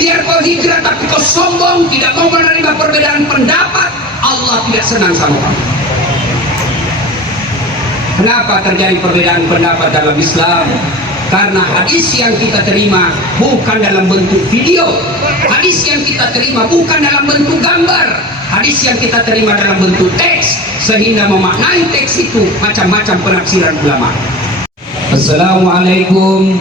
Biar kau hijrah tapi kau sombong, tidak mau menerima perbedaan pendapat, Allah tidak senang sama kamu. Kenapa terjadi perbedaan pendapat dalam Islam? Karena hadis yang kita terima bukan dalam bentuk video, hadis yang kita terima bukan dalam bentuk gambar, hadis yang kita terima dalam bentuk teks, sehingga memaknai teks itu macam-macam penafsiran ulama. Assalamualaikum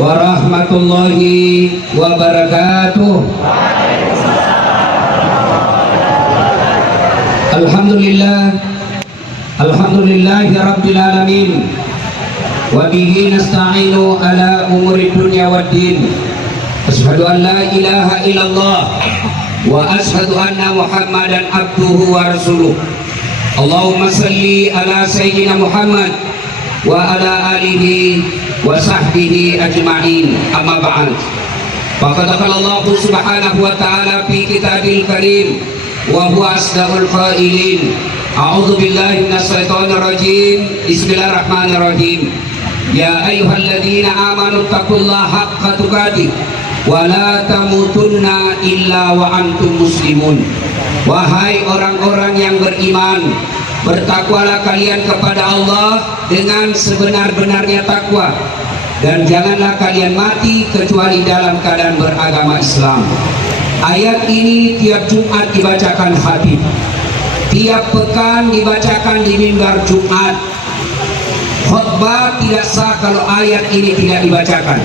warahmatullahi wabarakatuh. Alhamdulillahi rabbil alamin. Wa bihi nasta'inu ala umuri dunya waddin. Asyhadu an la ilaha illallah wa asyhadu anna Muhammadan abduhu wa rasuluh. Allahumma salli ala sayyidina Muhammad wa ala alihi wa sahbihi ajma'in. Amma ba'd. Faqad qala Allah subhanahu wa ta'ala fi kitabil karim wa huwa asdaqul qailin. A'udzu billahi minasyaitonir rajim. Bismillahirrahmanirrahim. Ya ayyuhalladzina amanu taqullaha haqqa tuqatih wa la tamutunna illa wa antum muslimun. Wahai orang-orang yang beriman, bertakwalah kalian kepada Allah dengan sebenar-benarnya takwa, dan janganlah kalian mati kecuali dalam keadaan beragama Islam. Ayat ini tiap Jumat dibacakan khatib, tiap pekan dibacakan di mimbar Jumat. Khutbah tidak sah kalau ayat ini tidak dibacakan.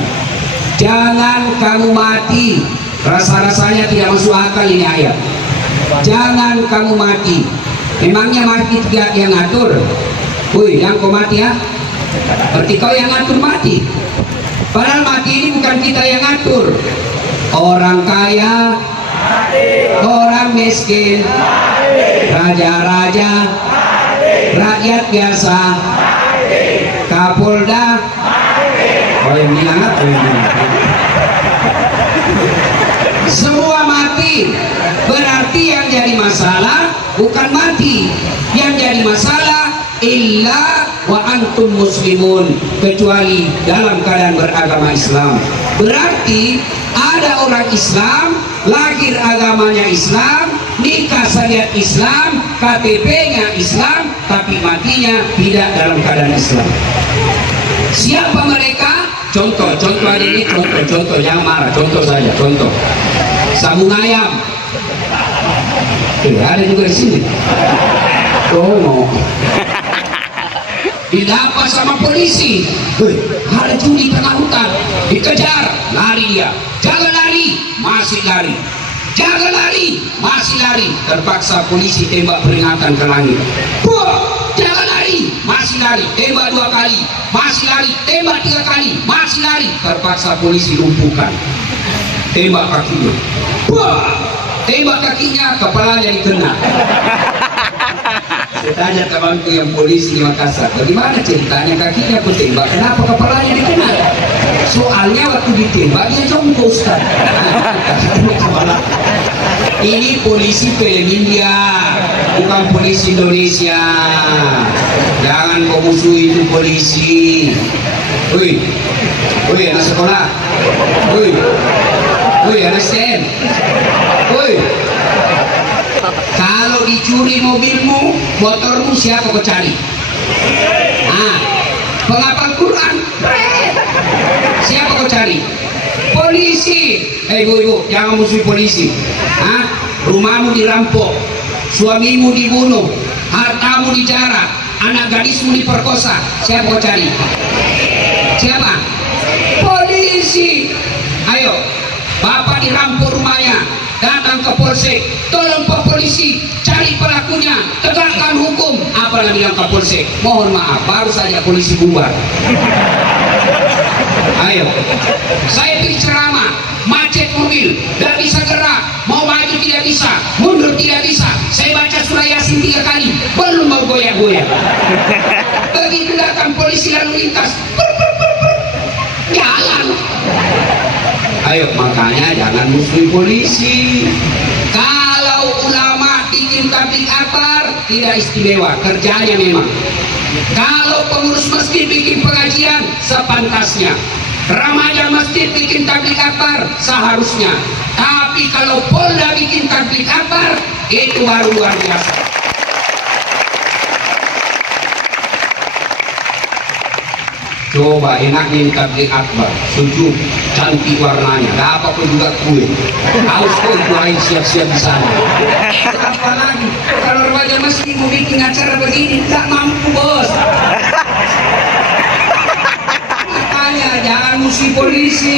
Jangan kamu mati, rasa-rasanya tidak masuk akal ini ayat. Jangan kamu mati. Memangnya mati tidak yang ngatur? Woi, yang kau mati ya? Berarti kau yang ngatur mati. Padahal mati ini bukan kita yang ngatur. Orang kaya, orang miskin, raja-raja, rakyat biasa, Kapolda, semua mati. Berarti yang jadi masalah bukan mati, yang jadi masalah illa wa antum muslimun, kecuali dalam keadaan beragama Islam. Berarti ada orang Islam, lahir agamanya Islam, nikah syariat Islam, KTP-nya Islam, tapi matinya tidak dalam keadaan Islam. Siapa mereka? Contoh aja ini, contoh, jangan marah, contoh saja, contoh. Sabung ayam. Ada juga di sini. Oh no. Didapat sama polisi. Ada judi tengah hutan, dikejar, lari dia. Jangan lari, masih lari. Jangan lari, masih lari. Terpaksa polisi tembak peringatan ke langit. Jangan lari, masih lari. Tembak 2 kali, masih lari. Tembak 3 kali, masih lari. Terpaksa polisi lumpuhkan. Tembak kakinya. Tembak kakinya, kepalanya dikena. Saya tanya temanku yang polisi di Makassar, bagaimana ceritanya kakinya aku tembak, kenapa kepalanya dikena? Soalnya waktu ditembak dia jongkok, Ustaz. Ini polisi film India, bukan polisi Indonesia. Jangan kau musuhi itu polisi. Woi anak sekolah. Woi anak STM. Woi, kalau dicuri mobilmu, motormu, siapa kau cari? Penghafal Quran, siapa kau cari? Polisi. Ibu, jangan musuhi polisi. Rumahmu dirampok, suamimu dibunuh, hartamu dijarah, anak gadismu diperkosa, siapa kau cari? Siapa? Polisi. Ayo, bapak dirampok rumahnya, datang ke polsek, tolong Pak polisi, cari pelakunya, tegakkan hukum. Apa yang bilang ke polsek? Mohon maaf, baru saja polisi bubar. Ayo, saya pergi ceramah, macet mobil, tidak bisa gerak, mau maju tidak bisa, mundur tidak bisa. Saya baca surah Yasin 3 kali, belum mau goyah-goyah. Begitu datang polisi lalu lintas, jalan. Ayo, makanya jangan musuhi polisi. Kalau ulama bikin tablik akbar tidak istimewa, kerjanya memang. Kalau pengurus masjid bikin pengajian sepantasnya. Remaja masjid bikin tablik akbar seharusnya, tapi kalau Polda bikin tablik akbar itu baru luar biasa. Coba enaknya di tablik akbar, sejuk, cantik warnanya, gak apa-apa juga kue. Haus kue lain siap-siap di sana. Apalagi kalau remaja masjid mau bikin acara begini, gak mampu bos. Jangan musuh polisi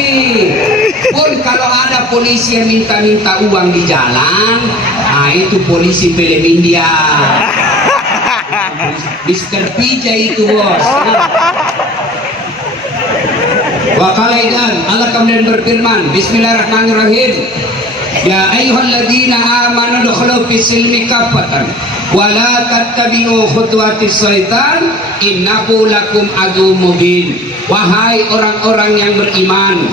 pun. Kalau ada polisi yang minta-minta uang di jalan, nah itu polisi film India. Mr. PJ itu bos. Wakalaidan Allah kemudian berfirman, Bismillahirrahmanirrahim, ya ayyuhalladzina amanu dukhulu fis silmi kaffatan wa la tattabi'u khutuwatis syaitan innahu lakum aduwwum mubin. Wahai orang-orang yang beriman,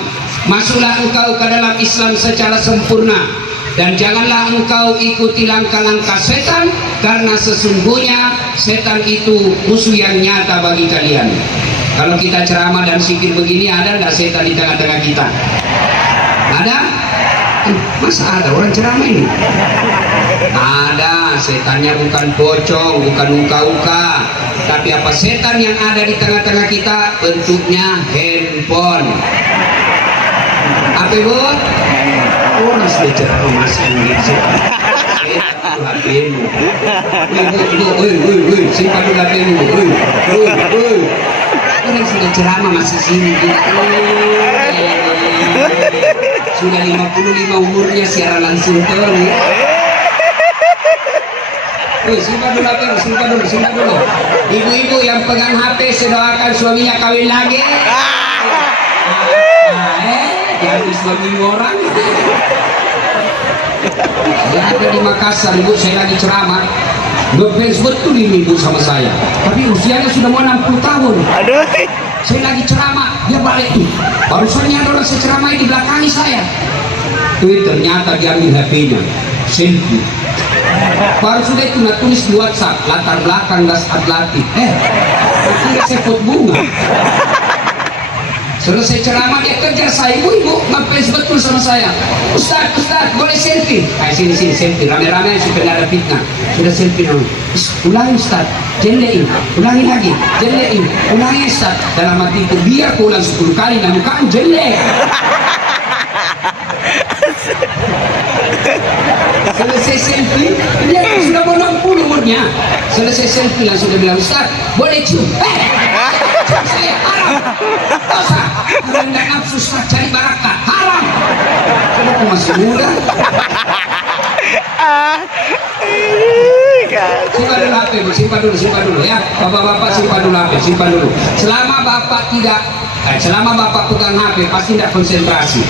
masuklah engkau ke dalam Islam secara sempurna dan janganlah engkau ikuti langkah-langkah setan, karena sesungguhnya setan itu musuh yang nyata bagi kalian. Kalau kita ceramah dan zikir begini, ada enggak setan di tengah-tengah kita? Ada? Masa ada orang ceramah ini? Ada. Setannya bukan pocong, bukan uka-uka, tapi apa setan yang ada di tengah-tengah kita? Bentuknya handphone. Apa buat? Orang sudah ceramah masih gitu. HP-mu. Simpan dulu HP-mu. Orang sudah ceramah masih sini. Sudah 55 umurnya siaran langsung tuh. Simpan dulu. Ibu-ibu yang pegang HP sedoakan suaminya kawin lagi. Jadi suami orang. Saya ada di Makassar, ibu, saya lagi ceramah. Ngefans betul ini ibu sama saya, tapi usianya sudah mau 60 tahun. Aduh. Saya lagi ceramah, dia balik tuh. Barusannya ada orang seceramah di belakang saya. Ternyata diambil HP-nya, selfie. Baru sudah itu tulis di WhatsApp, latar belakang das Atlantik. Akhirnya saya pot bunga. Selesai ceramah dia kejar saya, ibu ngefans betul sama saya. Ustaz, boleh selfie? Sini selfie, rame-rame supaya ada fitnah. Sudah selfie dong. Ulangi Ustaz, jelein, ulangi lagi, jelein, ulangi Ustaz. Dalam hati itu biar aku ulang 10 kali, namun kamu jelek. Selesai selfie, dia sudah mau 60 umurnya. Selesai selfie langsung dia bilang, Ustaz, boleh cium? Cium saya, haram. Dosa, rendah nafsu Ustaz, cari barakah, haram. Kamu aku masih muda. Simpan dulu ya, bapak-bapak simpan dulu. Selama bapak pegang HP pasti tidak konsentrasi.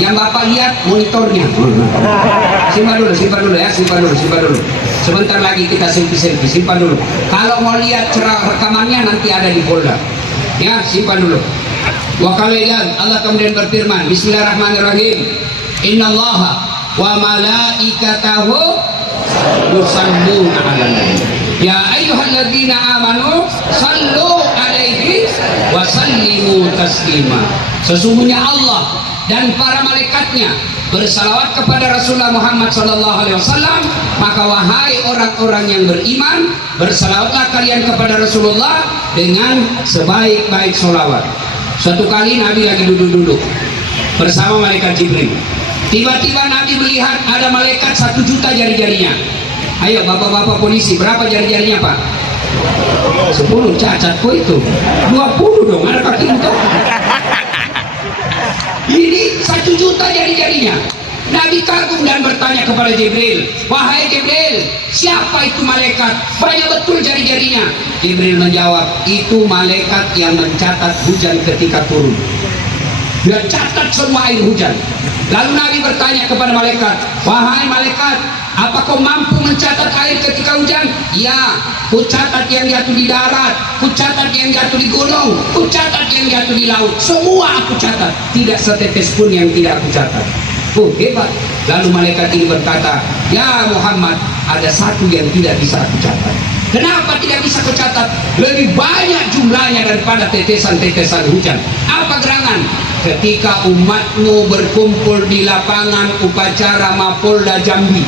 Yang bapak lihat monitornya. Simpan dulu. Sebentar lagi kita selfie, simpan dulu. Kalau mau lihat rekamannya nanti ada di folder. Ya, simpan dulu. Wa qalilan Allah kemudian berfirman, Bismillahirrahmanirrahim. Innallaha wa malaikatahu yusalluna 'alan nabi. Ya ayyuhalladzina amanu sallu 'alaihi wa sallimu taslima. Sesungguhnya Allah dan para malaikatnya bersalawat kepada Rasulullah Muhammad SAW. Maka wahai orang-orang yang beriman, bersalawatlah kalian kepada Rasulullah dengan sebaik-baik salawat. Suatu kali Nabi lagi duduk-duduk bersama malaikat Jibril. Tiba-tiba Nabi melihat ada malaikat 1 juta jari-jarinya. Ayo bapak-bapak polisi, berapa jari-jarinya Pak? 10, cacat kok itu 20 dong, ada kaki itu. Ini 1 juta jari-jarinya. Nabi kagum dan bertanya kepada Jibril, wahai Jibril, siapa itu malaikat? Banyak betul jari-jarinya. Jibril menjawab, itu malaikat yang mencatat hujan ketika turun. Dia catat semua air hujan. Lalu Nabi bertanya kepada malaikat, wahai malaikat, apa kau mampu mencatat air ketika hujan? Ya, ku catat yang jatuh di darat, ku catat yang jatuh di gunung, ku catat yang jatuh di laut. Semua aku catat, tidak setetes pun yang tidak aku catat. Oh, hebat. Lalu malaikat ini berkata, ya Muhammad, ada satu yang tidak bisa aku catat. Kenapa tidak bisa kecatat? Lebih banyak jumlahnya daripada tetesan-tetesan hujan. Apa gerangan? Ketika umatmu berkumpul di lapangan upacara Mapolda Jambi,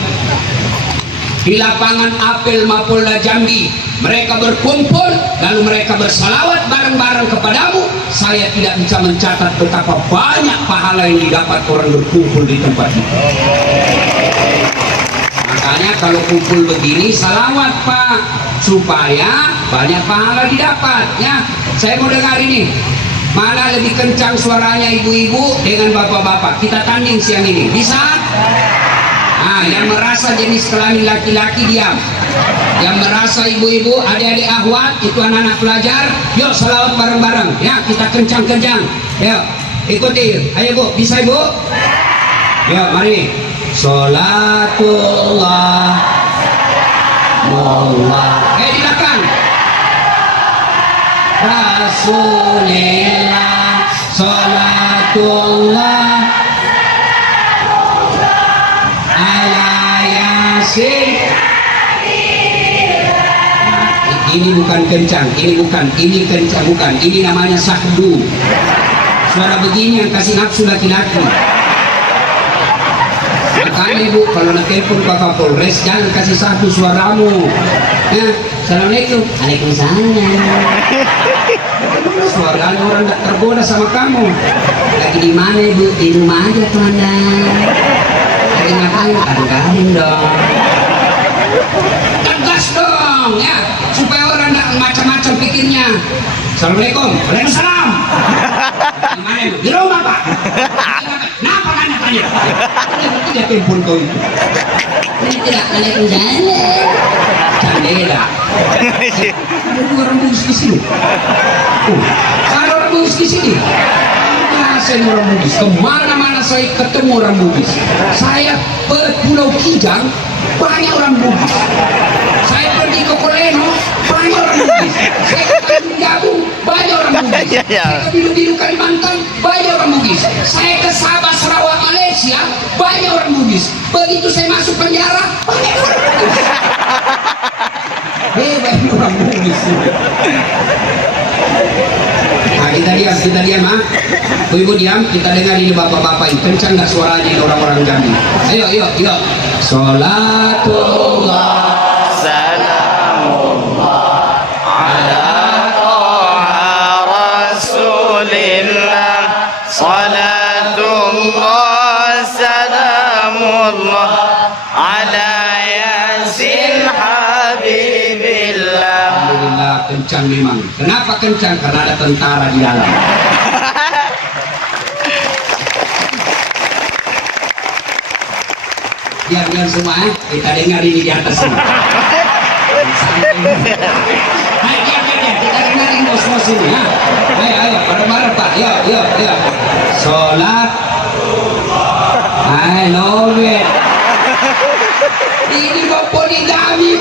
di lapangan apel Mapolda Jambi, mereka berkumpul lalu mereka bersalawat bareng-bareng kepadamu, saya tidak bisa mencatat betapa banyak pahala yang didapat orang berkumpul di tempat itu. Makanya kalau kumpul begini salawat Pak, supaya banyak pahala didapat ya. Saya mau dengar ini, mana lebih kencang suaranya ibu-ibu dengan bapak-bapak? Kita tanding siang ini, bisa? Nah, yang merasa jenis kelamin laki-laki diam. Yang merasa ibu-ibu, adik-adik ahwat, itu anak-anak pelajar, yuk salawat bareng-bareng ya, kita kencang-kencang. Yuk, ikuti. Ayo Bu, bisa Ibu? Yuk, mari. Sholatullah Mullah. Di belakang. Rasulillah Sholatullah ala Yasin. Ini bukan kencang, ini bukan, ini kencang bukan, ini namanya sahdu. Suara begini yang kasih nafsu laki-laki. Makanya Ibu kalau nak telepon Pak Kapolres jangan kasih sahdu suaramu. Ya, Assalamualaikum. Waalaikumsalam. Suara orang tak tergoda sama kamu. Lagi di mana Ibu? Di rumah aja tuh Anda. Lagi ngapain? Kadang-kadang dong. Tegas dong ya, supaya orang tak macam-macam pikirnya. Assalamualaikum. Waalaikumsalam. Di mana Ibu? Di rumah Pak. Kenapa tanya? Tidak telepon kau itu. Tidak. Waalaikumsalam. Candela. Ada dua orang Bugis di sini. Ada orang Bugis di sini. Saya orang Bugis. Kemana-mana saya ketemu orang Bugis. Saya ke Pulau Kijang banyak orang Bugis. Saya pergi ke Koleno banyak orang Bugis. Saya ke Tanjung Jabung banyak orang Bugis. Saya ke Bilu-Bilu Kalimantan banyak orang Bugis. Saya ke Sabah Sarawak Malaysia banyak orang Bugis. Begitu saya masuk penjara banyak orang Bugis. Banyak orang Bugis. Nah, kita diam ibu diam, kita dengar ini bapak-bapak ini kencang nggak suaranya ini orang-orang Jambi. Ayo Sholatullah salamullah ala toha rasulillah salatullah salamullah ala yasin habibillah. Alhamdulillah kencang memang. Kenapa kencang? Karena ada tentara di dalam. Diam semua ya. Kita dengar ini di atas ini. Hai, diam. Kita dengarin bos-bos ini ya. Ayo, bareng-bareng Pak. Yuk. Sholat. I love it. Ini mau poligami,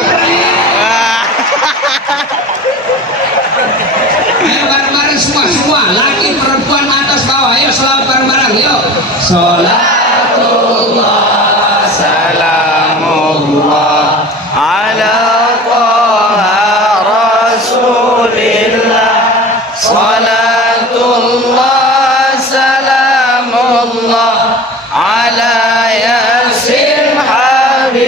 ayo bareng-bareng semua. Laki, perempuan, atas, bawah. Ayo selamat bareng-bareng. Yuk. Sholatullah salamullah ala toha rasulillah salatullah salamullah ala yasin habibillah.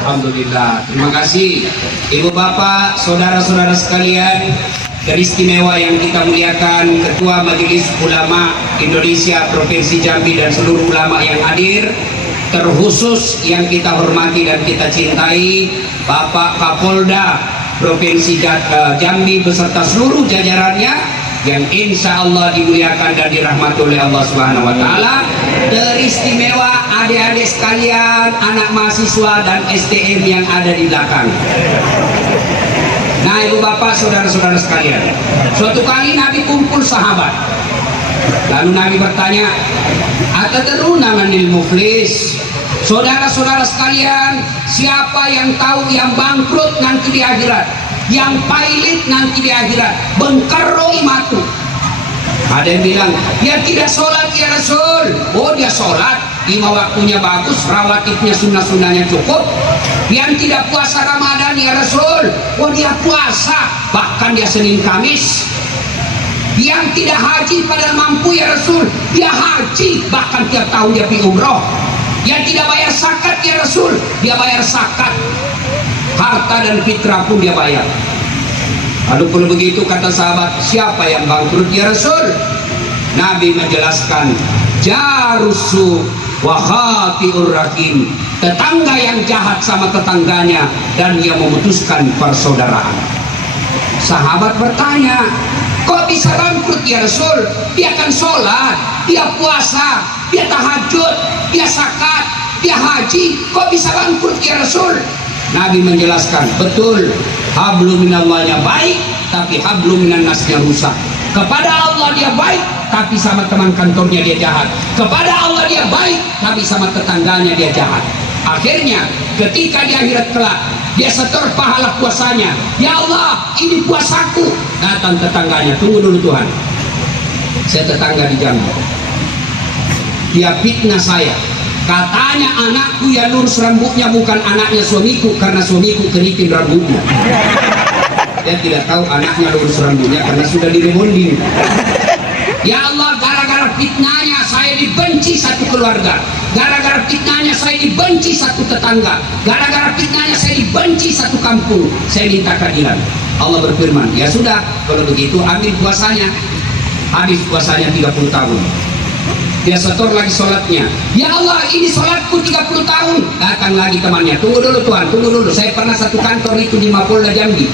Alhamdulillah, terima kasih Ibu Bapak, saudara-saudara sekalian teristimewa yang kita muliakan, Ketua Majelis Ulama Indonesia Provinsi Jambi dan seluruh ulama yang hadir, terkhusus yang kita hormati dan kita cintai Bapak Kapolda Provinsi Jambi beserta seluruh jajarannya yang insya Allah dimuliakan dan dirahmati oleh Allah Subhanahu Wa Taala. Teristimewa adik-adik sekalian, anak mahasiswa dan STM yang ada di belakang. Nah ibu bapak saudara-saudara sekalian, suatu kali Nabi kumpul sahabat, lalu Nabi bertanya, atadruna manil muflis? Saudara-saudara sekalian, siapa yang tahu yang bangkrut nanti di akhirat, yang pailit nanti di akhirat, bengkeroi matu? Ada yang bilang, dia tidak sholat ya Rasul. Oh dia sholat, lima waktunya bagus, rawatibnya sunnah-sunnahnya cukup. Yang tidak puasa Ramadan ya Rasul, oh dia puasa, bahkan dia Senin Kamis. Yang tidak haji padahal mampu ya Rasul, dia haji, bahkan tiap tahun dia pergi umroh. Yang tidak bayar zakat ya Rasul, dia bayar zakat, harta dan fitrah pun dia bayar. Lalu kalau begitu kata sahabat, siapa yang bangkrut ya Rasul? Nabi menjelaskan, jarusu wa khati'ur rahim, tetangga yang jahat sama tetangganya dan dia memutuskan persaudaraan. Sahabat bertanya, kok bisa bangkrut ya Rasul? Dia kan sholat, dia puasa, dia tahajud, dia zakat, dia haji, kok bisa bangkrut ya Rasul? Nabi menjelaskan, betul, hablum minallahnya baik, tapi hablum minan nasnya rusak. Kepada Allah dia baik, tapi sama teman kantornya dia jahat. Kepada Allah dia baik, tapi sama tetangganya dia jahat. Akhirnya ketika di akhirat kelak dia setor pahala puasanya, ya Allah ini puasaku. Datang tetangganya, tunggu dulu Tuhan, saya tetangga di Jambi, dia fitnah saya, katanya anakku yang lurus rambutnya bukan anaknya suamiku karena suamiku keriting rambutnya. Dia tidak tahu anaknya lurus rambutnya karena sudah direbonding. Ya Allah, gara-gara fitnahnya saya dibenci satu keluarga, gara-gara fitnahnya saya dibenci satu tetangga, gara-gara fitnahnya saya dibenci satu kampung. Saya minta keadilan. Allah berfirman, ya sudah, kalau begitu ambil puasanya. Habis puasanya 30 tahun, dia setor lagi sholatnya. Ya Allah, ini sholatku 30 tahun. Datang lagi temannya, tunggu dulu Tuhan, tunggu dulu, saya pernah satu kantor itu di Mapolda Jambi.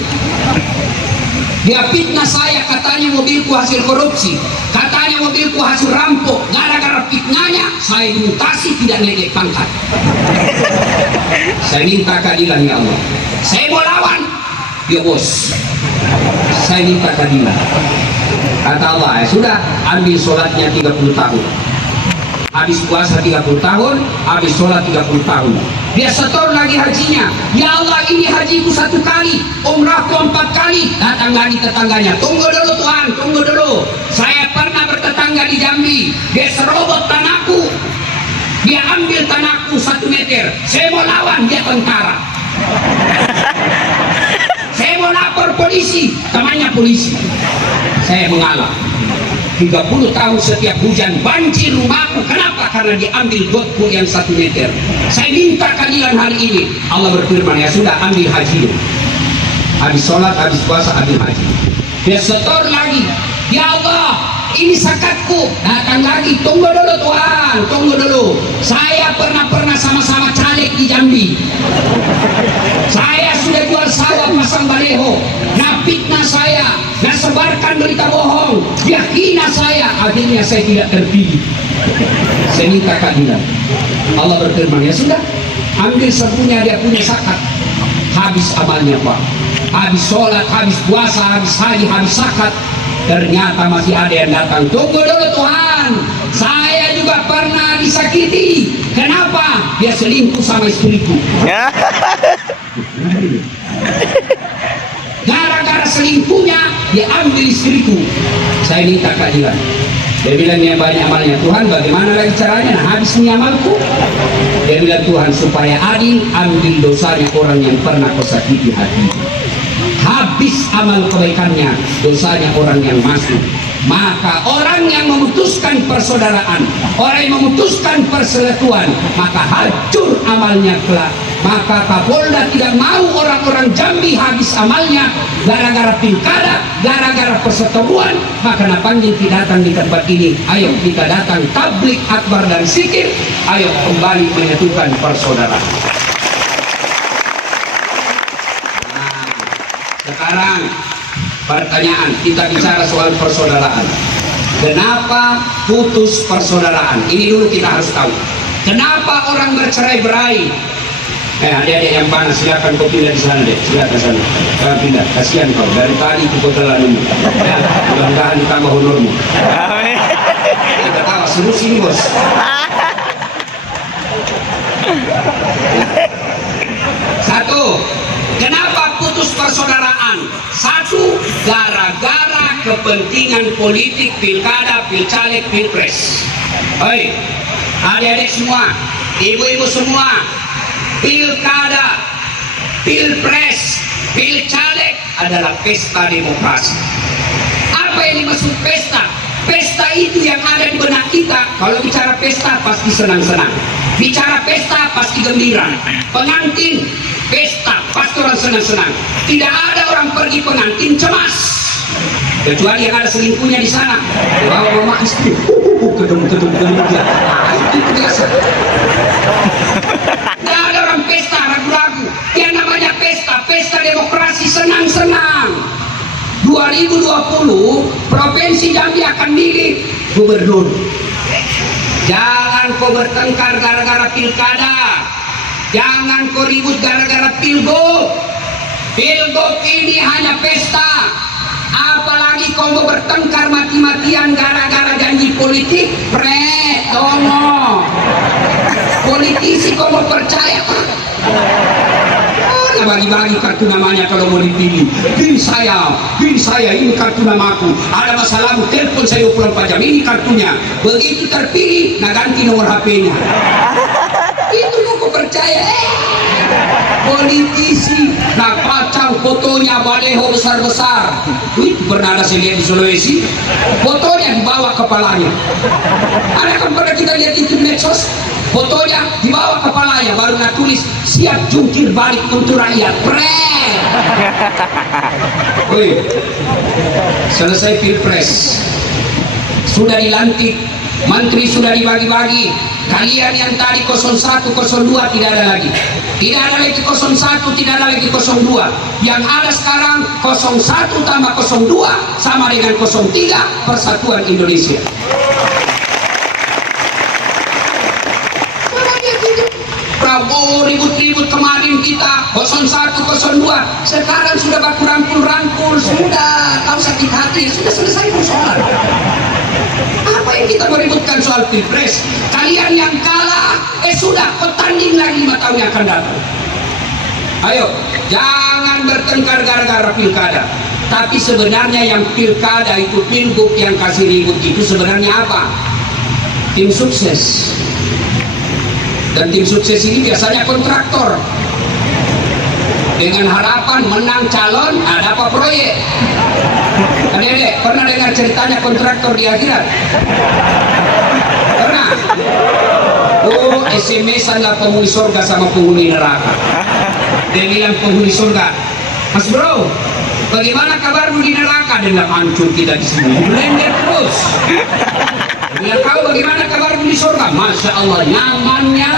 Dia fitnah saya, katanya mobilku hasil korupsi, katanya mobilku hasil rampok. Gara-gara fitnahnya saya dimutasi, tidak naik pangkat. Saya minta keadilan ya Allah, saya mau lawan dia bos, saya minta keadilan. Kata Allah, ya sudah, ambil sholatnya 30 tahun, habis puasa 30 tahun, habis sholat 30 tahun. Dia setor lagi hajinya. Ya Allah, ini hajiku 1 kali, umrahku 4 kali. Datang lagi tetangganya, tunggu dulu Tuhan, tunggu dulu, saya pernah bertetangga di Jambi. Dia serobot tanahku, dia ambil tanahku 1 meter. Saya mau lawan, dia tentara. Saya mau lapor polisi, temannya polisi. Saya mengalah. 30 tahun setiap hujan banjir rumahku. Kenapa? Karena diambil gotku yang 1 meter. Saya minta keadilan hari ini. Allah berfirman, ya sudah, ambil haji. Habis sholat, habis puasa, ambil haji. Dia setor lagi. Ya Allah, ini zakatku. Datang lagi, tunggu dulu Tuhan, tunggu dulu. Saya pernah sama-sama caleg di Jambi. Saya sudah jual sawah pasang baleho. Nah fitnah saya, nah sebarkan berita bohong, dia hina saya. Akhirnya saya tidak terpilih. Saya minta keadilan. Allah berfirman, ya sudah, ambil sepunya dia punya zakat. Habis amalnya Pak, habis sholat, habis puasa, habis haji, habis zakat. Ternyata masih ada yang datang, tunggu dulu Tuhan, saya juga pernah disakiti. Kenapa? Dia selingkuh sama istriku. Gara-gara selingkuhnya dia ambil istriku. Saya minta keadilan. Dia bilang yang banyak amalnya, Tuhan bagaimana lagi caranya? Nah, habis ini amalku. Dia bilang, Tuhan supaya adil, ambil dosanya orang yang pernah kau sakiti hati. Habis amal kebaikannya, dosanya orang yang masuk. Maka orang yang memutuskan persaudaraan, orang yang memutuskan persekutuan, maka hancur amalnya kelak. Maka Kapolda tidak mau orang-orang Jambi habis amalnya gara-gara pilkada, gara-gara perseteruan. Maka napanggil kita datang di tempat ini. Ayo kita datang tablik akbar dan zikir. Ayo kembali menyatukan persaudaraan. Sekarang pertanyaan, kita bicara soal persaudaraan. Kenapa putus persaudaraan? Ini dulu kita harus tahu. Kenapa orang bercerai-berai? Adik-adik yang panas, silakan kau pindah di sana deh, silakan sana. Kau pindah, kasihan kau. Dari tadi itu kau telanmu. Ya, mudah-mudahan ditambah honormu. Kita tahu seru sini bos. Satu, kenapa putus persaudaraan? Satu, gara-gara kepentingan politik pilkada, pilcaleg, pilpres. Hei, adik-adik semua, ibu-ibu semua, pilkada, pilpres, pilcaleg adalah pesta demokrasi. Apa yang dimaksud pesta? Pesta itu yang ada di benak kita. Kalau bicara pesta pasti senang-senang, bicara pesta pasti gembira, pengantin pesta pasti orang senang-senang. Tidak ada orang pergi pengantin cemas, kecuali yang ada selingkuhnya di sana. Bawa mama istri, ketemu dia. Itu biasa. Tidak ada orang pesta ragu-ragu. Yang namanya pesta, pesta demokrasi senang-senang. 2020 Provinsi Jambi akan milih gubernur. Jangan kau bertengkar gara-gara pilkada, jangan kau ribut gara-gara pilgub. Pilgub ini hanya pesta. Apalagi kau mau bertengkar mati-matian gara-gara janji politik, dono. Politisi kau mau percaya? Bagi-bagi kartu namanya kalau mau dipilih. Bin saya, ini kartu namaku. Ada masalahmu, telepon saya 24 jam, ini kartunya. Begitu terpilih, nah ganti nomor HP-nya. Itu mau percaya? Politisi, nah pacang fotonya baleho besar-besar. Itu pernah ada saya lihat di Sulawesi. Fotonya di bawah kepalanya. Ada kan pernah kita lihat itu di medsos? Fotonya di bawah kepalanya, baru nak tulis siap jungkir balik untuk rakyat. Woi, selesai pilpres, sudah dilantik, menteri sudah dibagi-bagi. Kalian yang tadi 01, 02 tidak ada lagi. Tidak ada lagi 01, tidak ada lagi 02. Yang ada sekarang 01 tambah 02 sama dengan 03, Persatuan Indonesia. Prabowo ribut-ribut kemarin kita 01, 02. Sekarang sudah baku rangkul-rangkul, sudah kau sakit hati, sudah selesai persoalan. Apa yang kita meributkan soal pilpres? Kalian yang kalah, sudah petanding lagi 5 tahun yang akan datang. Ayo, jangan bertengkar gara-gara pilkada. Tapi sebenarnya yang pilkada itu, pilgub yang kasih ribut itu sebenarnya apa? Tim sukses. Dan tim sukses ini biasanya kontraktor dengan harapan menang calon, ada apa proyek. Adik-adik pernah dengar ceritanya kontraktor di akhirat? Pernah? Oh, SMS-an lah penghuni surga sama penghuni neraka. Dia bilang penghuni surga, Mas bro, bagaimana kabarmu di neraka? Dia bilang hancur kita di sini, blender terus. Dia tahu bagaimana kabarmu di surga? Masya Allah, nyamannya.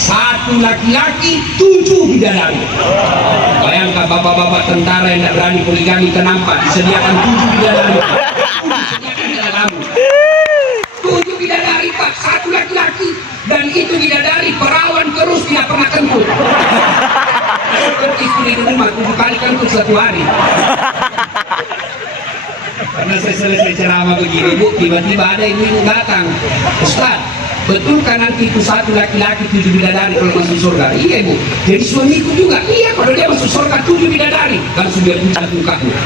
1 laki-laki, 7 bidadari. Bayangkan bapak-bapak tentara yang tidak berani poligami, kenapa? Disediakan 7 bidadari. Disediakan 7 bidadari Pak, 1 laki-laki. Dan itu bidadari perawan terus, tidak pernah kentut. Seperti istri di rumah 7 kali kentut 1 hari. Karena saya selesai ceramah begini, Bu, tiba-tiba ada ibu datang, Ustaz, betul kan nanti itu 1 laki-laki 7 bidadari kalau masuk surga? Iya Bu, jadi suamiku juga. Iya, kalau dia masuk surga 7 bidadari. Langsung dia pucat mukanya.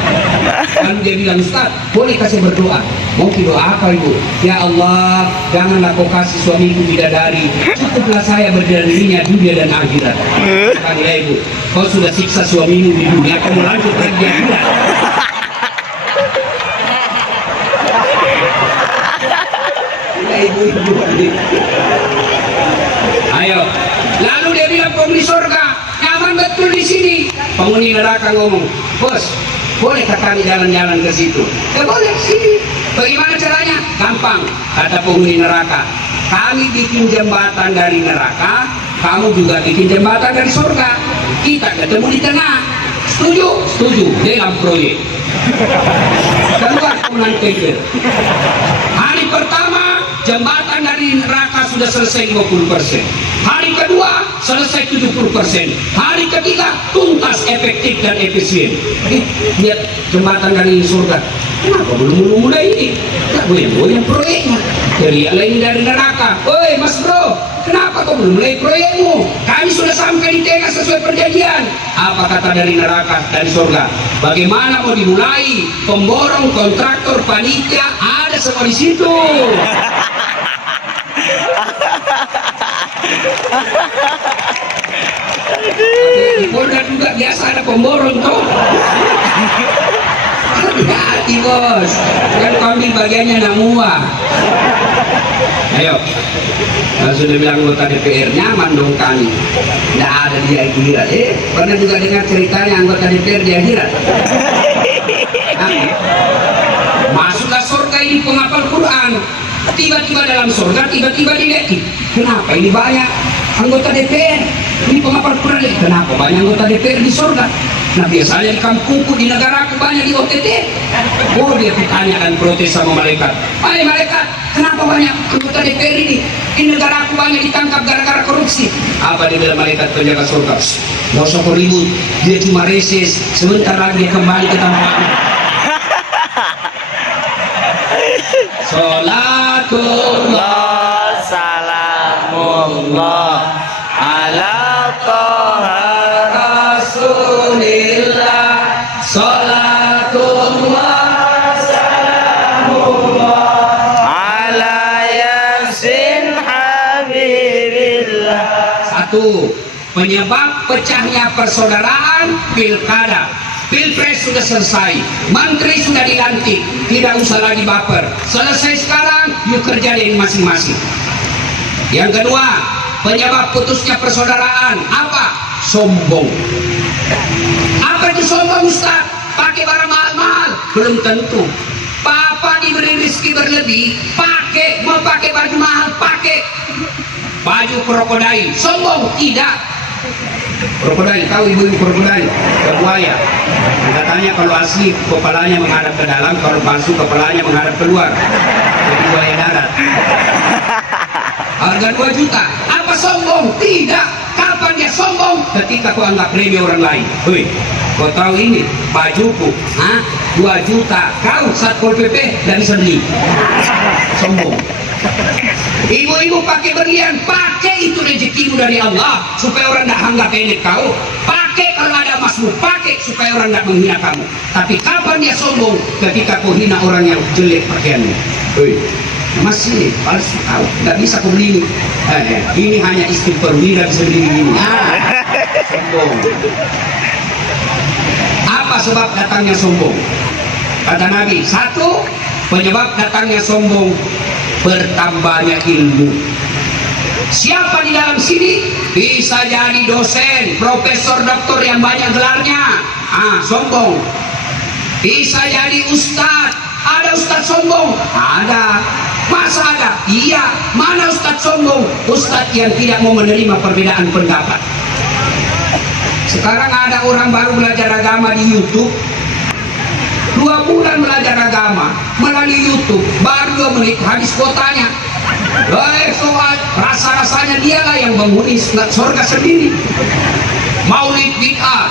Lalu dia bilang, Ustaz, boleh kasih berdoa? Mau doa apa Ibu? Ya Allah, janganlah kau kasih suamiku bidadari, cukuplah saya berdirinya dunia dan akhirat. Kata ya Ibu, kau sudah siksa suamimu di dunia, kamu lanjut lagi di akhirat. Ayo, lalu dia bilang penghuni surga nyaman betul di sini. Penghuni neraka ngomong, bos, bolehkah kami jalan-jalan ke situ? Ya boleh, sini. Bagaimana caranya? Gampang, kata penghuni neraka. Kami bikin jembatan dari neraka, kamu juga bikin jembatan dari surga. Kita ketemu di tengah. Setuju? Setuju. Dalam proyek. Kedua, menang tender. Hari pertama jembatan dari neraka sudah selesai 50%. Hari kedua selesai 70%. Hari ketiga tuntas, efektif dan efisien. Lihat jembatan dari surga. Kenapa belum mulai ini? Tak boleh proyeknya. Teriak lain dari neraka. Oi Mas Bro, kenapa kau belum mulai proyekmu? Kami sudah sampai di tengah sesuai perjanjian. Apa kata dari neraka, dari surga? Bagaimana mau dimulai? Pemborong, kontraktor, panitia, ada semua di situ. Di Polda juga biasa ada pemborong tuh. Hati-hati bos, kan kambing bagiannya namua. Ayo, kalau sudah bilang anggota DPR nyaman dong kami. Nggak ada di akhirat. Pernah juga dengar ceritanya anggota DPR di akhirat? Masuklah surga ini penghafal Quran. Tiba-tiba dalam surga, tiba-tiba dilihat. Kenapa ini banyak anggota DPR? Ini penghafal Quran. Kenapa banyak anggota DPR di surga? Nah biasanya di kampungku, di negaraku banyak di OTT. Oh dia ditanyakan protes sama malaikat. Hai malaikat, kenapa banyak anggota DPR ini? Di negaraku banyak ditangkap gara-gara korupsi. Apa dia bilang malaikat penjaga surga? Nggak usah ribut, dia cuma reses. Sebentar lagi dia kembali ke tempatnya. Salatullah salamullah ala toha Rasulillah. Salatullah salamullah ala yasin habibillah. Satu, penyebab pecahnya persaudaraan pilkada. Pilpres sudah selesai, menteri sudah dilantik, tidak usah lagi baper. Selesai sekarang, yuk kerja di masing-masing. Yang kedua, penyebab putusnya persaudaraan apa? Sombong. Apa itu sombong Ustaz? Pakai barang mahal-mahal? Belum tentu. Papa diberi rezeki berlebih, pakai, mau pakai baju mahal, pakai baju krokodil. Sombong? Tidak. Krokodil, tahu ibu-ibu krokodil? Buaya. Katanya kalau asli kepalanya menghadap ke dalam, kalau palsu kepalanya menghadap keluar. Jadi buaya darat. Harga 2 juta. Apa sombong? Tidak. Kapan dia sombong? Ketika kau anggap remeh orang lain. Hei, kau tahu ini bajuku? 2 juta. Kau Satpol PP dan sendiri. Sombong. Ibu-ibu pakai berlian, pakai itu rezekimu dari Allah supaya orang tidak anggap enek kau. Pakai kalau ada emasmu, pakai supaya orang tidak menghina kamu. Tapi kapan dia sombong? Ketika kau hina orang yang jelek pakaiannya. Emas ini palsu, kau tidak bisa kau beli ini. Ini hanya istighfar, tidak bisa beli ini. Sombong. Apa sebab datangnya sombong? Kata Nabi, satu, penyebab datangnya sombong bertambahnya ilmu. Siapa di dalam sini bisa jadi dosen, profesor, doktor yang banyak gelarnya? Sombong. Bisa jadi ustadz. Ada ustadz sombong? Ada. Masa ada? Iya. Mana ustadz sombong? Ustadz yang tidak mau menerima perbedaan pendapat. Sekarang ada orang baru belajar agama di YouTube. 2 bulan belajar agama melalui YouTube, baru 2 menit habis kuotanya. Soal rasa-rasanya dialah yang menghuni surga sendiri. Maulid bid'ah,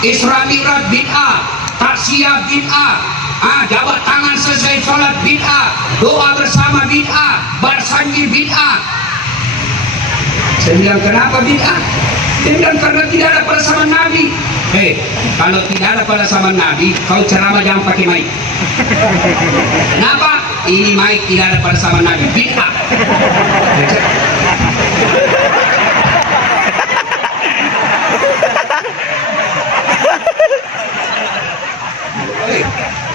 Isra Mi'raj bid'ah, taksiyah bid'ah, jabat tangan selesai sholat bid'ah, doa bersama bid'ah, bersanji bid'ah. Saya bilang kenapa bid'ah? Dia bilang karena tidak ada pada zaman Nabi. Kalau tidak ada pada zaman Nabi, kau ceramah jangan pakai mic. Kenapa? Ini mic tidak ada pada zaman Nabi. Bid'ah.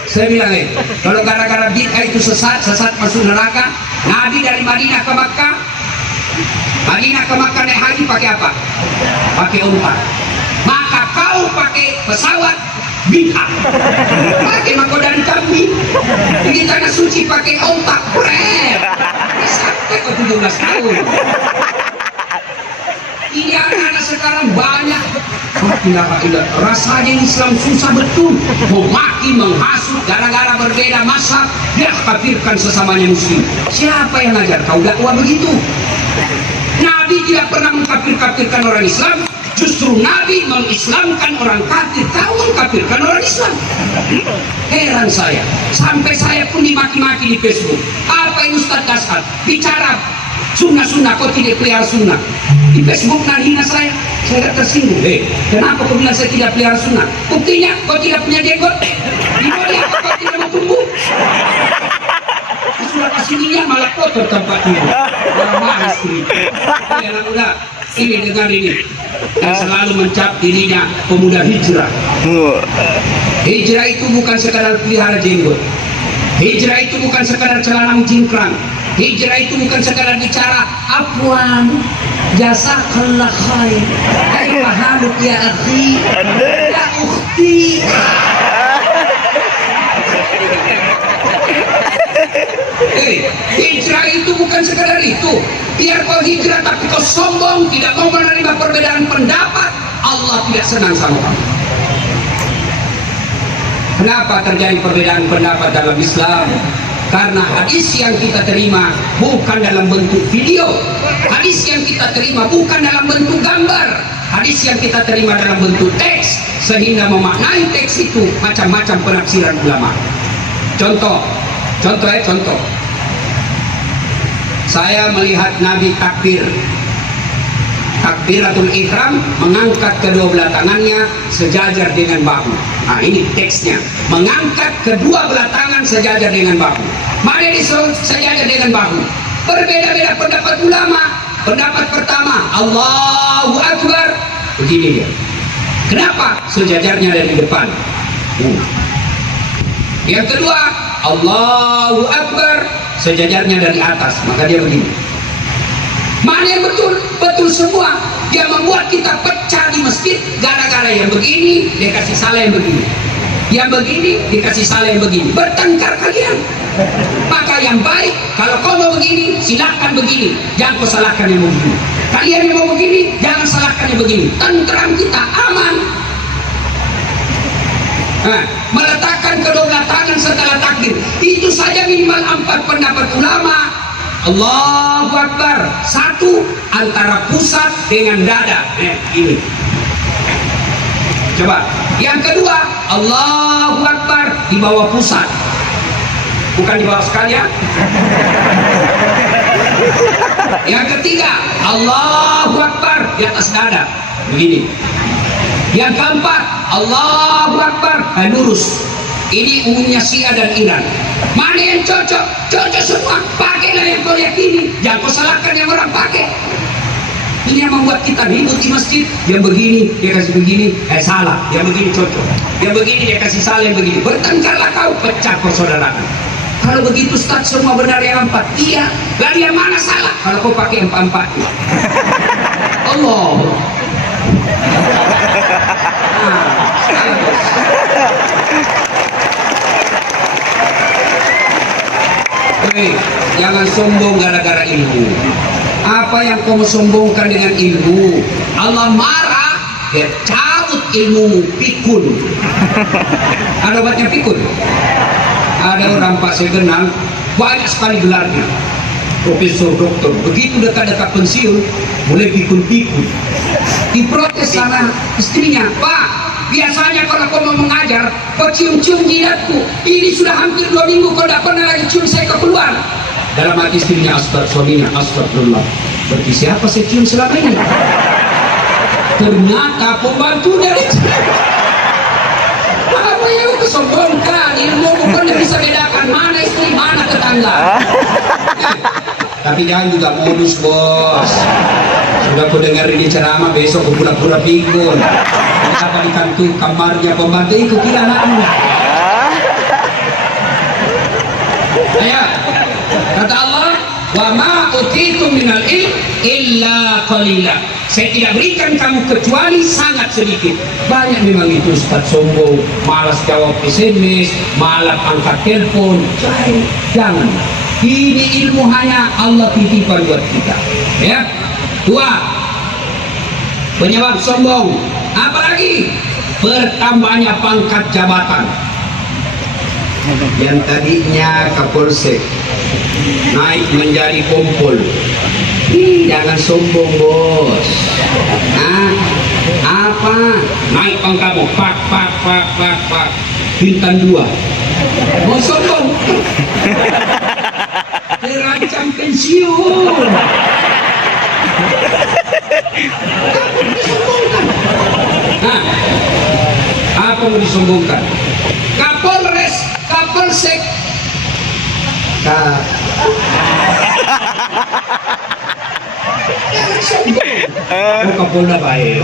Saya bilang kalau gara-gara bid'ah itu sesat masuk neraka. Nabi dari Madinah ke Makkah, Madinah ke Makkah naik haji pakai apa? Pakai unta. Maka kau pakai pesawat bid'ah. Pakai mahkota dari kambing. Di tanah suci pakai unta. Sampai ke 17 tahun. Ini anak-anak sekarang banyak. Rasanya Islam susah betul. Memaki, menghasut, gara-gara berbeda mazhab, dia kafirkan sesamanya muslim. Siapa yang ngajar kau dakwah begitu? Nabi tidak pernah mengkafir-kafirkan orang Islam. Justru Nabi mengislamkan orang kafir, kau mengkafirkan orang Islam. Heran saya, sampai saya pun dimaki-maki di Facebook. Apa ini Ustaz Dasar? Bicara sunnah-sunnah, kau tidak pelihara sunnah. Di Facebook hina saya tidak tersinggung. Kenapa kau bilang saya tidak pelihara sunnah? Buktinya kau tidak punya jenggot. Di mana kau tidak mau tumbuh? Sudah kasih minyak malah kotor tempatnya. istri. Ya anak muda, ini dengar ini. Yang selalu mencap dirinya pemuda hijrah. Hijrah itu bukan sekadar pelihara jenggot. Hijrah itu bukan sekadar celana jingkrang. Hijrah itu bukan sekadar bicara afwan, jazakallah khair, kaifa haluk ya akhi, ya ukhti. Hijrah itu bukan sekadar itu. Biar kau hijrah tapi kau sombong, tidak mau menerima perbedaan pendapat, Allah tidak senang sama kamu. Kenapa terjadi perbedaan pendapat dalam Islam? Karena hadis yang kita terima bukan dalam bentuk video, hadis yang kita terima bukan dalam bentuk gambar, hadis yang kita terima dalam bentuk teks, sehingga memaknai teks itu macam-macam penafsiran ulama. Contoh. Saya melihat Nabi takbiratul ihram, mengangkat kedua belah tangannya sejajar dengan bahu. Nah, ini teksnya, mengangkat kedua belah tangan sejajar dengan bahu. Mana sejajar dengan bahu? Berbeda-beda pendapat ulama. Pendapat pertama, Allahu Akbar, begini dia. Kenapa? Sejajarnya dari depan. Yang kedua, Allahu Akbar, sejajarnya dari atas, maka dia begini. Mana yang betul? Betul semua. Dia membuat kita pecah di masjid gara-gara yang begini dikasih salah yang begini, yang begini dikasih salah yang begini, bertengkar kalian. Maka yang baik, kalau kau mau begini silahkan begini, jangan kau salahkan yang mau begini. Kalian yang mau begini jangan salahkan yang begini, tentram kita aman. Nah, meletakkan kedua belah tangan setelah takbir, itu saja minimal 4 pendapat ulama. Allahu Akbar, satu antara pusat dengan dada. Ini. Coba. Yang kedua, Allahu Akbar di bawah pusat. Bukan di bawah sekalian. Yang ketiga, Allahu Akbar di atas dada. Begini. Yang keempat, Allahu Akbar lurus. Ini umumnya Syiah dan Iran. Mana yang cocok? Cocok semua. Pakailah yang kau yakini, jangan kau salahkan yang orang pakai. Ini yang membuat kita ribut di masjid. Yang begini dia kasih begini, salah. Yang begini cocok. Yang begini dia kasih salah, yang begini. Bertengkarlah kau, pecah kau saudara. Kalau begitu Ustaz semua benar yang 4. Iya. Lalu yang mana salah? Kalau kau pakai 4. Allah. Jangan sombong gara-gara ilmu. Apa yang kau sombongkan dengan ilmu? Allah marah, dia cabut ilmu, pikun. Ada obatnya pikun? Ada orang Pak saya kenal, banyak sekali gelarnya, profesor, doktor. Begitu dekat-dekat pensiun, mulai pikun-pikun. Diprotes sama istrinya, Pak, biasanya kalau kau mau mengajar, kau cium-cium jidatku. Ini sudah hampir 2 minggu kau tidak pernah lagi cium saya keluar. Dalam hati istrinya, suaminya, astagfirullah. Berarti siapa saya cium selama ini? Ternyata pembantu dari. Apa yang kesombongkan? Ilmu bukan yang bisa bedakan mana istri, mana tetangga. Tapi jangan juga modus, bos. Sudah kau dengar ini ceramah, besok kau pura-pura pikun. Kenapa di kantung kamarnya pembantu ikut kira anakmu? Ayo, kata Allah, wa ma utitum minal ilm illa qalila. Saya tidak berikan kamu kecuali sangat sedikit. Banyak memang itu Ustaz sombong, malas jawab SMS, malas angkat telepon. Jangan. Ini ilmu hanya Allah titipkan buat kita. Ya. 2. Penyebab sombong. Apalagi bertambahnya pangkat jabatan. Yang tadinya Kapolsek naik menjadi Kompol. Jangan sombong, bos. Apa? Naik pangkamu, pak. Bintang 2. Mau sombong? Terancam pensiun. Apa mau disombongkan? Kapolres, Kapolsek. Oh, Kapolda baik.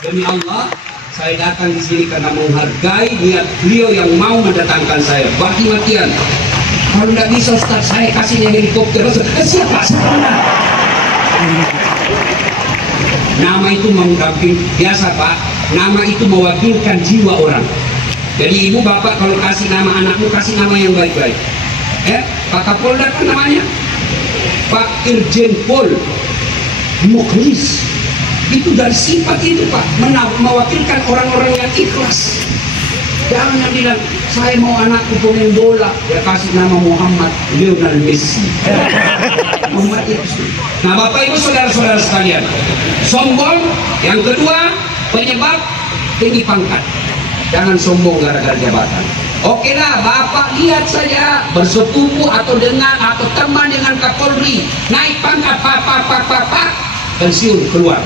Demi Allah, saya datang di sini karena menghargai niat beliau yang mau mendatangkan saya. Mati-matian. Kalau tidak bisa Ustaz, saya kasihnya helikopter. Siapa? Nama itu mendamping biasa Pak. Nama itu mewakilkan jiwa orang. Jadi ibu bapak kalau kasih nama anakmu, kasih nama yang baik-baik. Pak Kapolda kan namanya Pak Irjen Pol Mukhlis. Itu dari sifat itu Pak, mewakilkan orang-orang yang ikhlas. Jangan bilang saya mau anakku pemain bola, ya kasih nama Muhammad Lionel Messi. Muhammad itu. Nah Bapak Ibu saudara-saudara sekalian, sombong yang kedua penyebab tinggi pangkat. Jangan sombong gara-gara jabatan. Oke lah, Bapak lihat saja bersepupu atau teman dengan Kapolri, naik pangkat, pak, pensiun keluar,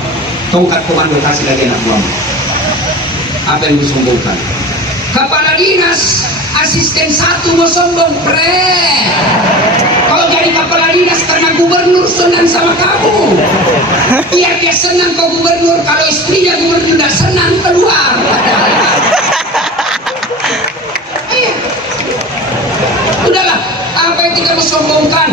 tongkat komando kasih lagi anak buahmu. Apa yang disombongkan? Kepala dinas, asisten satu mau sombong, Kau jadi kepala dinas karena gubernur senang sama kamu. Biar dia senang kau gubernur, kalau istrinya gubernur tidak senang keluar. Udahlah, apa yang kita mau sombongkan?